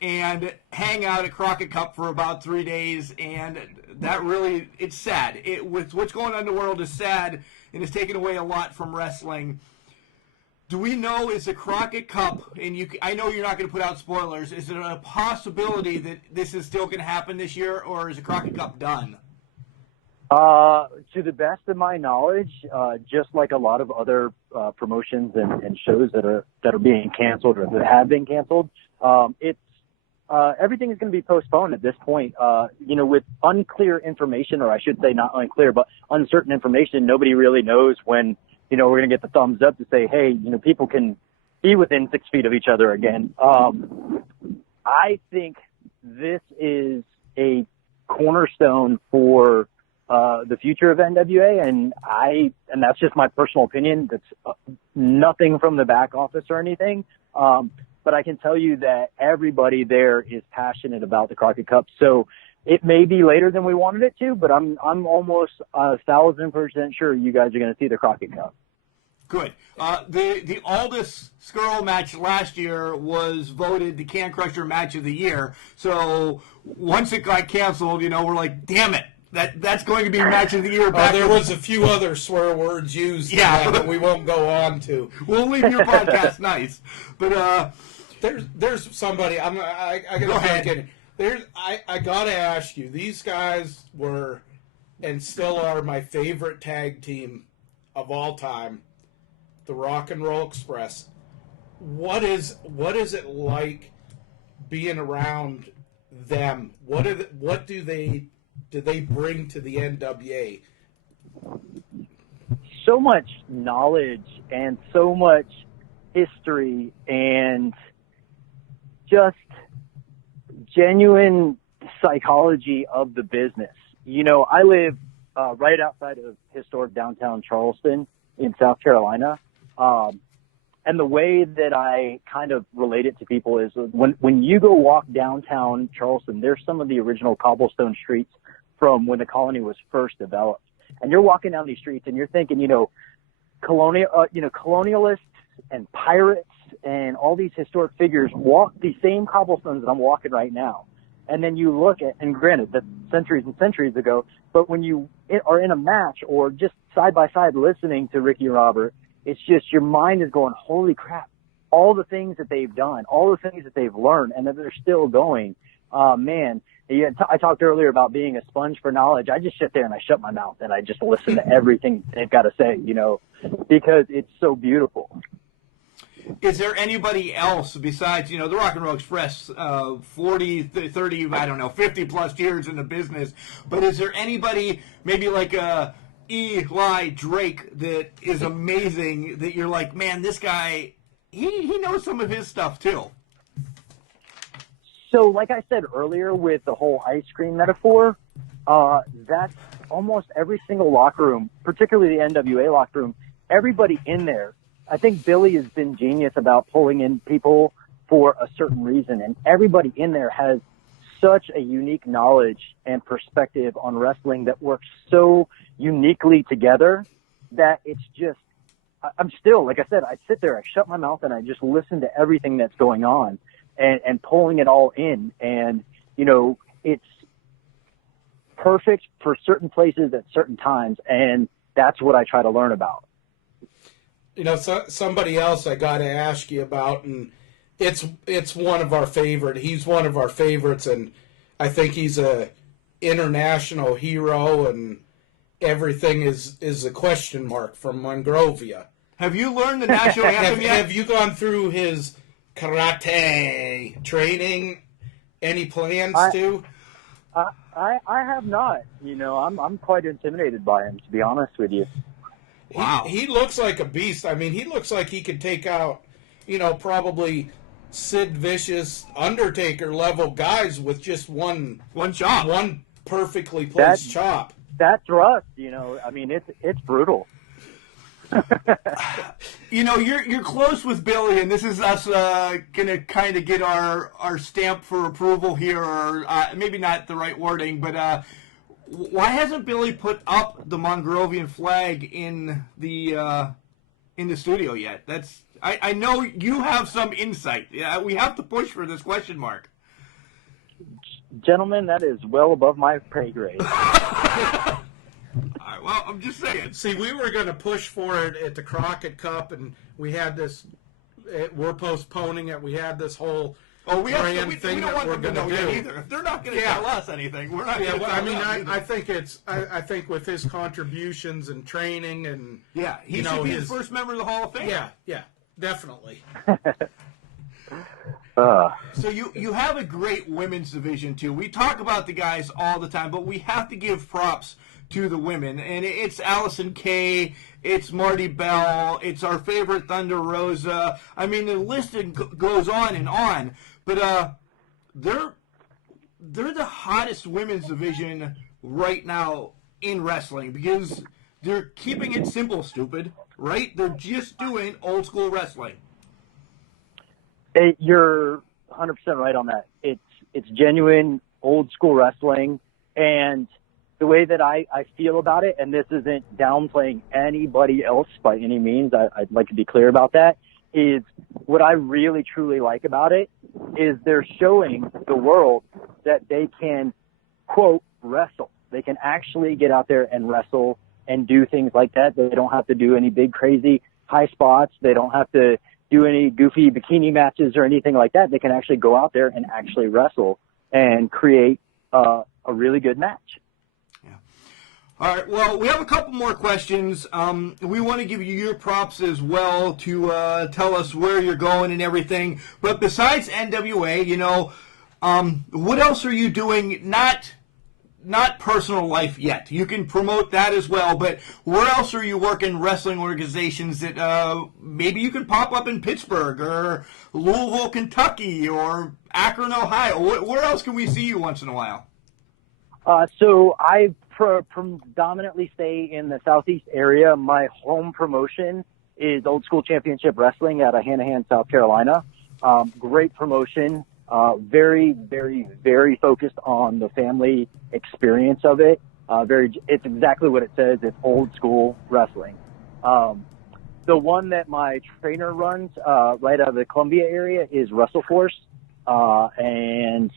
and hang out at Crockett Cup for about 3 days, and that really, it's sad. With what's going on in the world is sad, and it's taken away a lot from wrestling. Do we know, is the Crockett Cup, and I know you're not going to put out spoilers, is it a possibility that this is still going to happen this year, or is the Crockett Cup done? To the best of my knowledge, just like a lot of other promotions and shows that are being canceled or that have been canceled, it's everything is going to be postponed at this point. With unclear information, or I should say not unclear, but uncertain information, nobody really knows when we're going to get the thumbs up to say, hey, people can be within 6 feet of each other again. I think this is a cornerstone for the future of NWA, and that's just my personal opinion. That's nothing from the back office or anything. But I can tell you that everybody there is passionate about the Crockett Cup. So it may be later than we wanted it to, but I'm almost 1,000% sure you guys are going to see the Crockett Cup. Good. The Aldis Skrull match last year was voted the Can Crusher match of the year. So once it got canceled, we're like, damn it. That's going to be match of the year. There was a few other swear words used that we won't go on to. We'll leave your podcast nice. But there's somebody I gotta ask you. These guys were and still are my favorite tag team of all time, the Rock and Roll Express. What is it like being around them? What do they bring to the NWA? So much knowledge and so much history and just genuine psychology of the business. I live right outside of historic downtown Charleston in South Carolina. And the way that I kind of relate it to people is when you go walk downtown Charleston, there's some of the original cobblestone streets from when the colony was first developed. And you're walking down these streets and you're thinking, colonialists and pirates and all these historic figures walk the same cobblestones that I'm walking right now. And then you look at, and granted, that's centuries and centuries ago, but when you are in a match or just side by side listening to Ricky and Robert, it's just your mind is going, holy crap, all the things that they've done, all the things that they've learned, and that they're still going. Man, I talked earlier about being a sponge for knowledge. I just sit there and I shut my mouth and I just listen to everything they've got to say, because it's so beautiful. Is there anybody else besides, the Rock and Roll Express, 40, 30, 50 plus years in the business, but is there anybody maybe like Eli Drake that is amazing that you're like, man, this guy, he knows some of his stuff too? So like I said earlier with the whole ice cream metaphor, that's almost every single locker room, particularly the NWA locker room, everybody in there. I think Billy has been genius about pulling in people for a certain reason, and everybody in there has such a unique knowledge and perspective on wrestling that works so uniquely together that it's just, I'm still, like I said, I sit there, I shut my mouth, and I just listen to everything that's going on and pulling it all in. And, it's perfect for certain places at certain times, and that's what I try to learn about. Somebody else I got to ask you about, and it's one of our favorite. He's one of our favorites, and I think he's a international hero, and everything is a question mark from Monrovia. Have you learned the national anthem yet? Have you gone through his karate training? Any plans to? I have not. I'm quite intimidated by him, to be honest with you. Wow. He looks like a beast. I mean, he looks like he could take out, probably Sid Vicious, Undertaker level guys with just one chop, one perfectly placed chop. That thrust, it's brutal. You're close with Billy, and this is us gonna kind of get our stamp for approval here, or maybe not the right wording, but. Why hasn't Billy put up the Mongrovian flag in the studio yet? I know you have some insight. We have to push for this question mark. Gentlemen, that is well above my pay grade. All right, well, I'm just saying. See, we were going to push for it at the Crockett Cup, and we had this. We're postponing it. We had this whole. We don't want them to know yet either. If they're not going to tell us anything, we're not going to tell them. I think with his contributions and training and he should be the first member of the Hall of Fame. Yeah, definitely. So you have a great women's division too. We talk about the guys all the time, but we have to give props to the women, and it's Allison Kay, it's Marty Bell, it's our favorite Thunder Rosa. I mean, the list goes on and on. But they're the hottest women's division right now in wrestling because they're keeping it simple, stupid, right? They're just doing old school wrestling. Hey, you're 100% right on that. It's genuine old school wrestling, and the way that I feel about it, and this isn't downplaying anybody else by any means, I'd like to be clear about that, is what I really truly like about it is they're showing the world that they can, quote, wrestle. They can actually get out there and wrestle and do things like that. They don't have to do any big, crazy high spots. They don't have to do any goofy bikini matches or anything like that. They can actually go out there and actually wrestle and create a really good match. All right, well, we have a couple more questions. We want to give you your props as well to tell us where you're going and everything. But besides NWA, what else are you doing? Not personal life yet. You can promote that as well, but where else are you working wrestling organizations that maybe you can pop up in Pittsburgh or Louisville, Kentucky, or Akron, Ohio? Where else can we see you once in a while? So I predominantly stay in the Southeast area. My home promotion is Old School Championship Wrestling out of Hanahan, South Carolina. Great promotion. Very, very, very focused on the family experience of it. It's exactly what it says. It's old school wrestling. The one that my trainer runs right out of the Columbia area is WrestleForce. And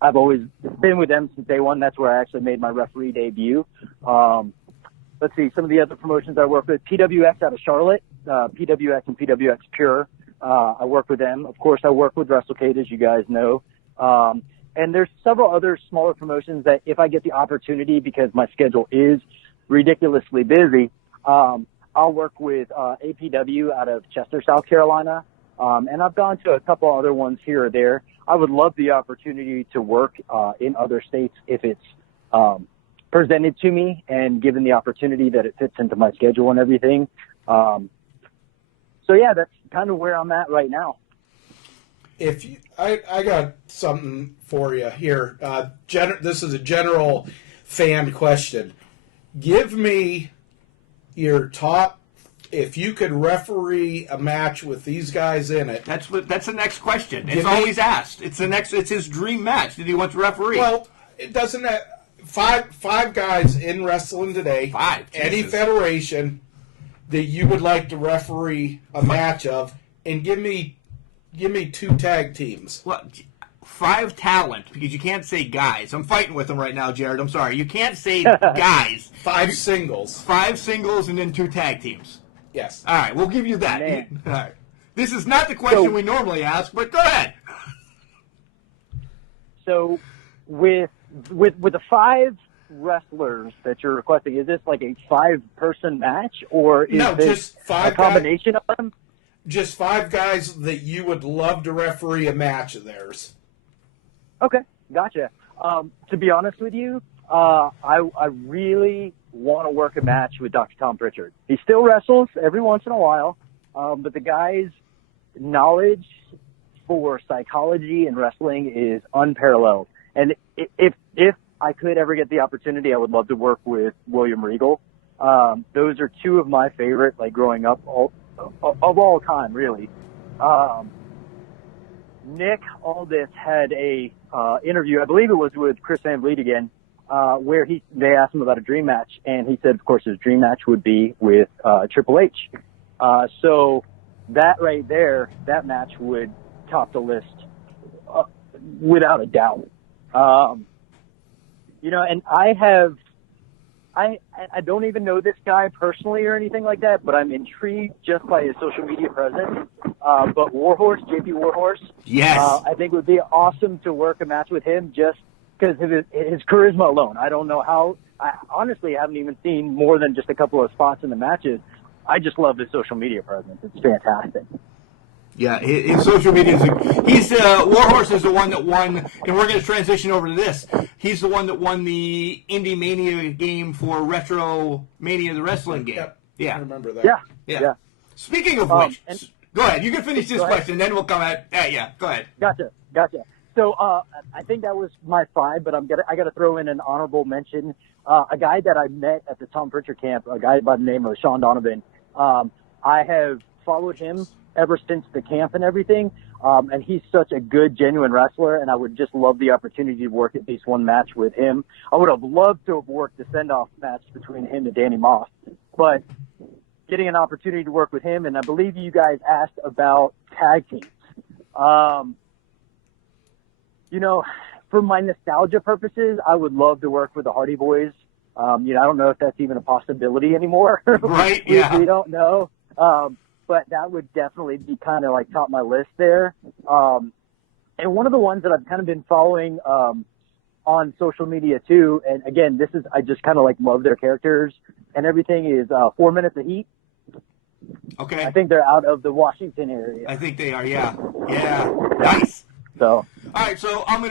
I've always been with them since day one. That's where I actually made my referee debut. Let's see, some of the other promotions I work with, PWX out of Charlotte, PWX and PWX Pure. I work with them. Of course, I work with WrestleCade, as you guys know. And there's several other smaller promotions that if I get the opportunity, because my schedule is ridiculously busy, I'll work with APW out of Chester, South Carolina. And I've gone to a couple other ones here or there. I would love the opportunity to work in other states if it's presented to me and given the opportunity that it fits into my schedule and everything. So yeah, that's kind of where I'm at right now. If you, I got something for you here. This is a general fan question. Give me your top. If you could referee a match with these guys in it, That's the next question. It's always asked. It's his dream match that he wants to referee. well, it doesn't. Five guys in wrestling today. Five, Any Jesus. federation that you would like to referee a match of, and give me 2 tag teams. Well, 5 talent, because you can't say guys. I'm fighting with him right now, Jarrod. I'm sorry. You can't say guys. 5 singles. 5 singles and then 2 tag teams. Yes. All right, we'll give you that. Man. All right. This is not the question we normally ask, but go ahead. So with the 5 wrestlers that you're requesting, is this like a 5-person match, or is No, this just 5 a combination of them? Just 5 guys that you would love to referee a match of theirs. Okay, gotcha. To be honest with you, I really want to work a match with Dr. Tom Pritchard. He still wrestles every once in a while, but the guy's knowledge for psychology and wrestling is unparalleled. And if I could ever get the opportunity, I would love to work with William Regal. Those are 2 of my favorite, like growing up, of all time, really. Nick Aldis had a interview, I believe it was with Chris Van Vliet again, where they asked him about a dream match, and he said, of course, his dream match would be with Triple H. So that right there, that match would top the list without a doubt. And I don't even know this guy personally or anything like that, but I'm intrigued just by his social media presence. But Warhorse, JP Warhorse, Yes. I think it would be awesome to work a match with him just because of his charisma alone. I don't know how. I honestly haven't even seen more than just a couple of spots in the matches. I just love his social media presence. It's fantastic. Yeah, his social media Warhorse is the one that won, and we're going to transition over to this. He's the one that won the Indie Mania game for Retro Mania, the wrestling game. Yep. Yeah. I remember that. Yeah. Speaking of which, and- go ahead. You can finish this Go ahead. question, then we'll come at. Yeah, go ahead. Gotcha. So I think that was my 5, but I got to throw in an honorable mention. A guy that I met at the Tom Pritchard camp, a guy by the name of Sean Donovan. I have followed him ever since the camp and everything, and he's such a good, genuine wrestler, and I would just love the opportunity to work at least one match with him. I would have loved to have worked the send-off match between him and Danny Moss, but getting an opportunity to work with him, and I believe you guys asked about tag teams. For my nostalgia purposes, I would love to work with the Hardy Boys. I don't know if that's even a possibility anymore. Right, yeah. We don't know. But that would definitely be kind of like top my list there. And one of the ones that I've kind of been following on social media too, and again, I just kind of like love their characters and everything, is 4 Minutes of Heat. Okay. I think they're out of the Washington area. I think they are. Yeah. Nice. So. All right, so I'm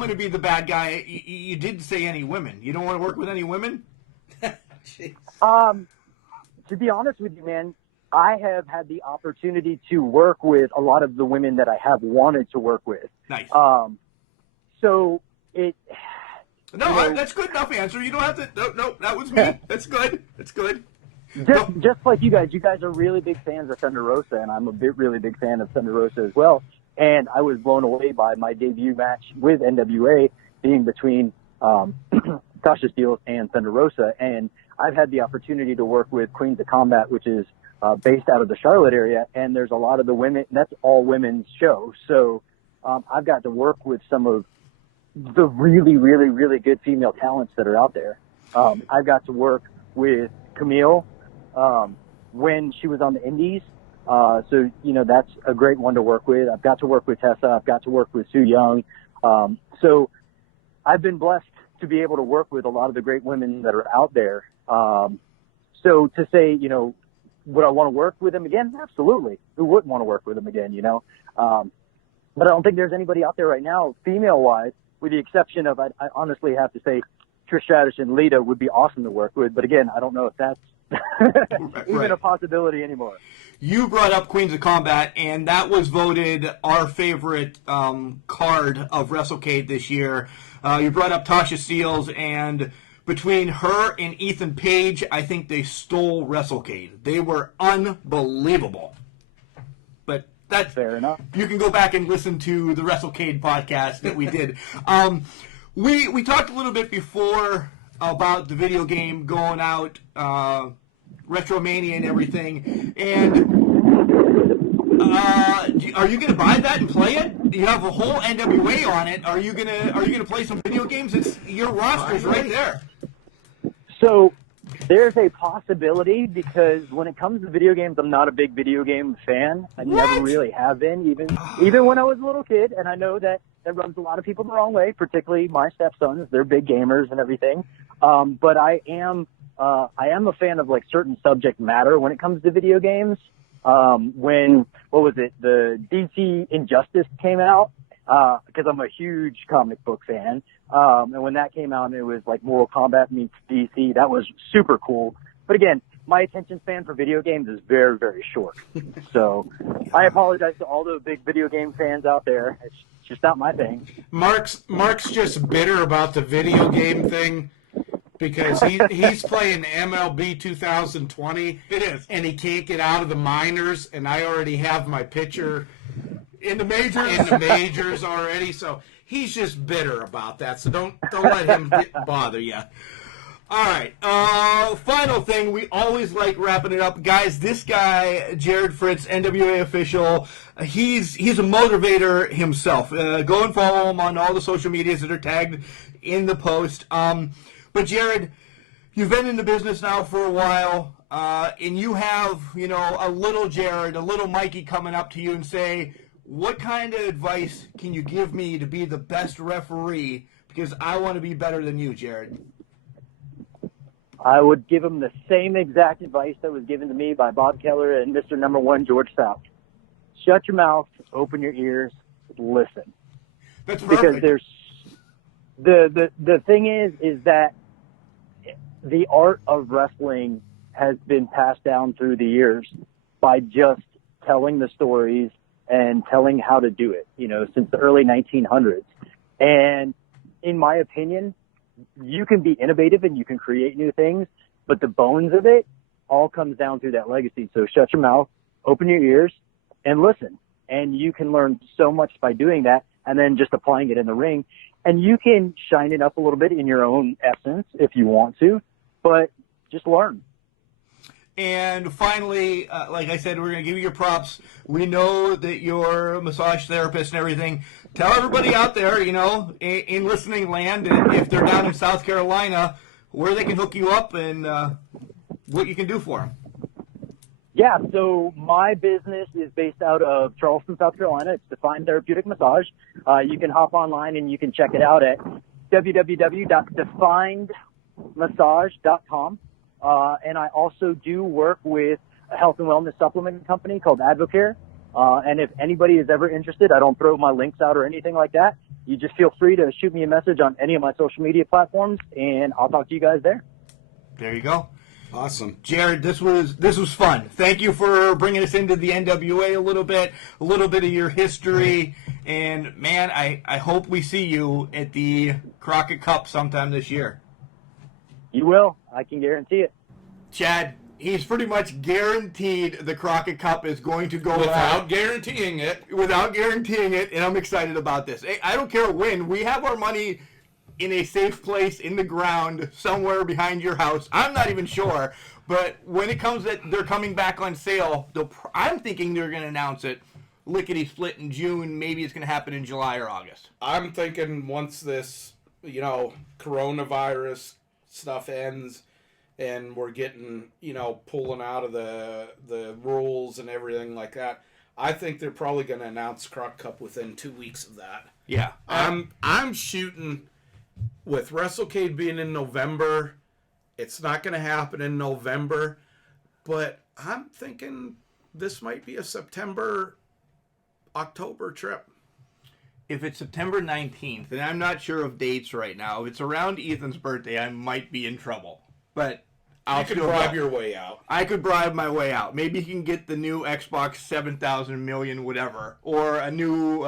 gonna be the bad guy. You didn't say any women. You don't want to work with any women? To be honest with you, man, I have had the opportunity to work with a lot of the women that I have wanted to work with. Nice. So it. That's good enough answer. You don't have to. No, that was me. That's good. That's good. Just like you guys are really big fans of Thunder Rosa, and I'm really big fan of Thunder Rosa as well. And I was blown away by my debut match with NWA being between Tasha Steelz and Thunder Rosa. And I've had the opportunity to work with Queens of Combat, which is based out of the Charlotte area, and there's a lot of the women. That's all women's show. So I've got to work with some of the really, really, really good female talents that are out there. I've got to work with Camille when she was on the Indies. So, that's a great one to work with. I've got to work with Tessa. I've got to work with Sue Young. So I've been blessed to be able to work with a lot of the great women that are out there. So to say, would I want to work with them again? Absolutely. Who wouldn't want to work with them again, But I don't think there's anybody out there right now, female-wise, with the exception of, I honestly have to say, Trish Stratus and Lita would be awesome to work with. But again, I don't know if that's even a possibility anymore. You brought up Queens of Combat, and that was voted our favorite card of WrestleCade this year. You brought up Tasha Steelz, and between her and Ethan Page, I think they stole WrestleCade. They were unbelievable. But that's fair enough. You can go back and listen to the WrestleCade podcast that we did. We talked a little bit before about the video game going out, Retromania and everything. And are you going to buy that and play it? You have a whole NWA on it. Are you gonna play some video games? It's your roster's right there. So there's a possibility, because when it comes to video games, I'm not a big video game fan. I never really have been, even when I was a little kid. And I know that rubs a lot of people the wrong way, particularly my stepsons. They're big gamers and everything. But I am a fan of like certain subject matter when it comes to video games. When, the DC Injustice came out, because I'm a huge comic book fan. And when that came out and it was like Mortal Kombat meets DC, that was super cool. But again, my attention span for video games is very, very short. So I apologize to all the big video game fans out there. It's just not my thing. Mark's just bitter about the video game thing, because he's playing MLB 2020. It is. And he can't get out of the minors, and I already have my pitcher in the majors. In the majors already, so he's just bitter about that. So don't let him bother you. All right. Final thing. We always like wrapping it up, guys. This guy, Jarrod Fritz, NWA official. He's a motivator himself. Go and follow him on all the social medias that are tagged in the post. But Jarrod, you've been in the business now for a while, and you have, a little Jarrod, a little Mikey coming up to you and say, what kind of advice can you give me to be the best referee? Because I want to be better than you, Jarrod. I would give him the same exact advice that was given to me by Bob Keller and Mr. Number One, George South. Shut your mouth, open your ears, listen. That's perfect. Because there's the thing is that the art of wrestling has been passed down through the years by just telling the stories and telling how to do it, since the early 1900s. And in my opinion, you can be innovative and you can create new things, but the bones of it all comes down through that legacy. So shut your mouth, open your ears, and listen. And you can learn so much by doing that and then just applying it in the ring. And you can shine it up a little bit in your own essence if you want to, but just learn. And finally, like I said, we're going to give you your props. We know that you're a massage therapist and everything. Tell everybody out there, in listening land, if they're down in South Carolina, where they can hook you up and what you can do for them. Yeah, so my business is based out of Charleston, South Carolina. It's Defined Therapeutic Massage. You can hop online and you can check it out at www.definedmassage.com. And I also do work with a health and wellness supplement company called Advocare. And if anybody is ever interested, I don't throw my links out or anything like that. You just feel free to shoot me a message on any of my social media platforms, and I'll talk to you guys there. There you go. Awesome. Jarrod, this was fun. Thank you for bringing us into the NWA a little bit of your history. And, man, I hope we see you at the Crockett Cup sometime this year. You will. I can guarantee it. Chad, he's pretty much guaranteed the Crockett Cup is going to go without guaranteeing it. Without guaranteeing it, and I'm excited about this. I don't care when. We have our money in a safe place in the ground somewhere behind your house. I'm not even sure. But when it comes that they're coming back on sale, I'm thinking they're going to announce it lickety-split in June. Maybe it's going to happen in July or August. I'm thinking once this, coronavirus stuff ends and we're getting, pulling out of the rules and everything like that, I think they're probably going to announce Croc Cup within 2 weeks of that. Yeah. I'm shooting with WrestleCade being in November. It's not going to happen in November, but I'm thinking this might be a September, October trip. If it's September 19th, and I'm not sure of dates right now, if it's around Ethan's birthday, I might be in trouble. But You could bribe your way out. I could bribe my way out. Maybe you can get the new Xbox 7000 million whatever, or a new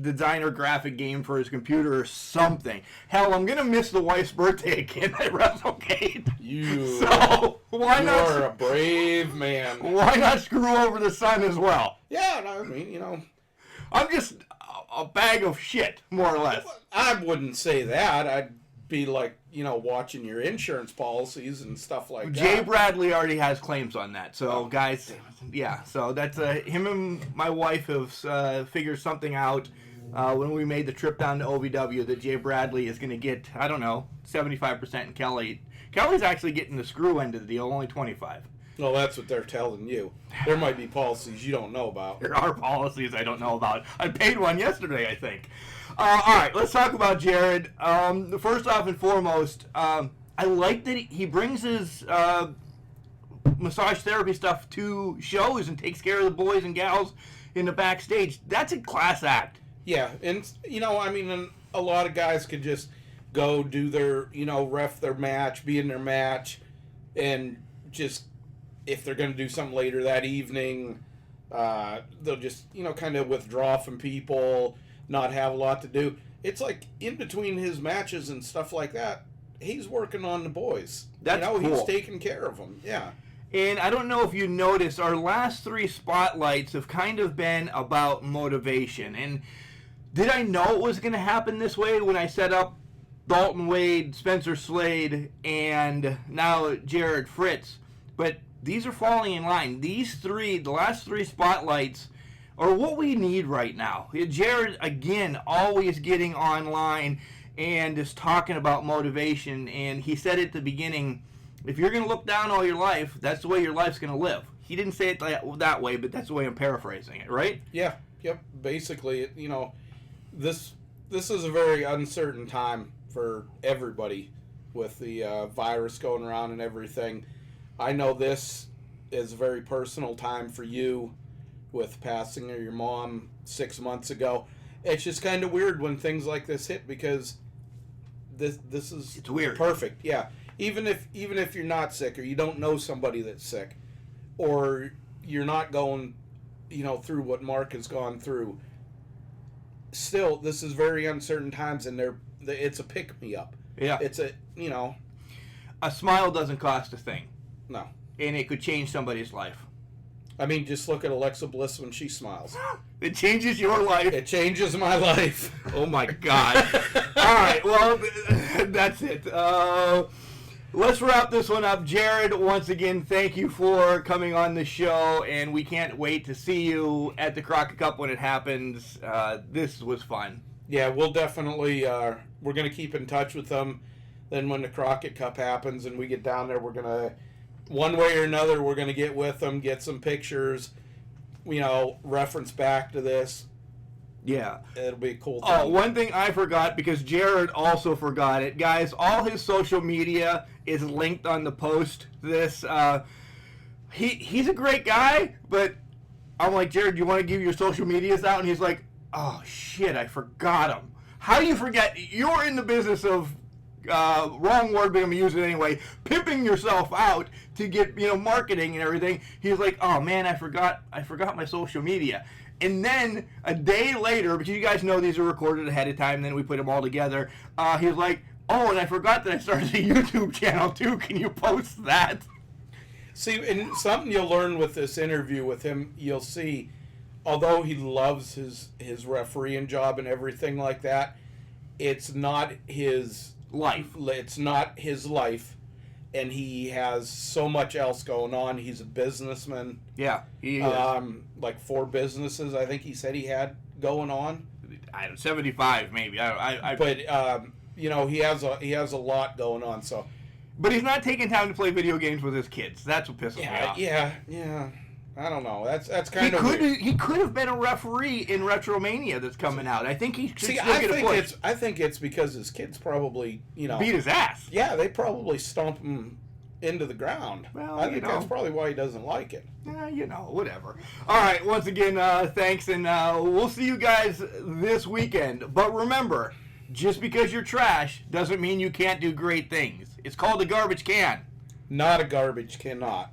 designer graphic game for his computer or something. Hell, I'm gonna miss the wife's birthday again at WrestleCade. So why not? You are a brave man. Why not screw over the son as well? Yeah, I mean, I'm just a bag of shit, more or less. I wouldn't say that. I'd be like, watching your insurance policies and stuff like that. Jay Bradley already has claims on that. So, guys, yeah. So that's him and my wife have figured something out when we made the trip down to OVW that Jay Bradley is going to get, 75%, and Kelly's actually getting the screw end of the deal, only 25%. Well, that's what they're telling you. There might be policies you don't know about. There are policies I don't know about. I paid one yesterday, I think. All right, let's talk about Jarrod. First off and foremost, I like that he brings his massage therapy stuff to shows and takes care of the boys and gals in the backstage. That's a class act. Yeah, and, and a lot of guys could just go do their, ref their match, be in their match, and just, if they're going to do something later that evening, they'll just, kind of withdraw from people, not have a lot to do. It's like in between his matches and stuff like that, he's working on the boys. That's cool. He's taking care of them. Yeah. And I don't know if you noticed, our last 3 spotlights have kind of been about motivation. And did I know it was going to happen this way when I set up Dalton Wade, Spencer Slade, and now Jarrod Fritz? But these are falling in line. These 3, the last 3 spotlights, are what we need right now. Jarrod, again, always getting online and just talking about motivation. And he said at the beginning, if you're going to look down all your life, that's the way your life's going to live. He didn't say it that way, but that's the way I'm paraphrasing it, right? Yeah. Yep. Basically, this is a very uncertain time for everybody with the virus going around and everything. I know this is a very personal time for you with passing of your mom 6 months ago. It's just kind of weird when things like this hit because this is it's weird. Perfect. Yeah. Even if you're not sick or you don't know somebody that's sick or you're not going, through what Mark has gone through, still this is very uncertain times and it's a pick me up. Yeah. It's a smile doesn't cost a thing. No. And it could change somebody's life. I mean, just look at Alexa Bliss when she smiles. It changes your life. It changes my life. Oh, my God. All right, well, that's it. Let's wrap this one up. Jarrod, once again, thank you for coming on the show, and we can't wait to see you at the Crockett Cup when it happens. This was fun. Yeah, we'll definitely, we're going to keep in touch with them. Then when the Crockett Cup happens and we get down there, we're going to, one way or another, we're going to get with them, get some pictures, reference back to this. Yeah. It'll be a cool thing. Oh, one thing I forgot, because Jarrod also forgot it. Guys, all his social media is linked on the post. He's a great guy, but I'm like, Jarrod, you want to give your social medias out? And he's like, oh, shit, I forgot them. How do you forget? You're in the business of, wrong word, but I'm going to use it anyway, pimping yourself out to get, marketing and everything. He's like, oh, man, I forgot my social media. And then a day later, because you guys know these are recorded ahead of time, then we put them all together, he's like, oh, and I forgot that I started a YouTube channel too. Can you post that? See, and something you'll learn with this interview with him, you'll see, although he loves his refereeing job and everything like that, it's not his life. It's not his life, and he has so much else going on. He's a businessman. Yeah, he is. Like 4 businesses, I think he said he had going on. 75 maybe. But you know, he has a lot going on. So, but he's not taking time to play video games with his kids. That's what pisses me off. Yeah. I don't know. That's kind of weird. He could have been a referee in Retromania that's coming out. I think he should still get a push. I think it's because his kids probably, beat his ass. Yeah, they probably stomp him into the ground. Well, I think that's probably why he doesn't like it. Whatever. All right, once again, thanks, and we'll see you guys this weekend. But remember, just because you're trash doesn't mean you can't do great things. It's called a garbage can. Not a garbage cannot.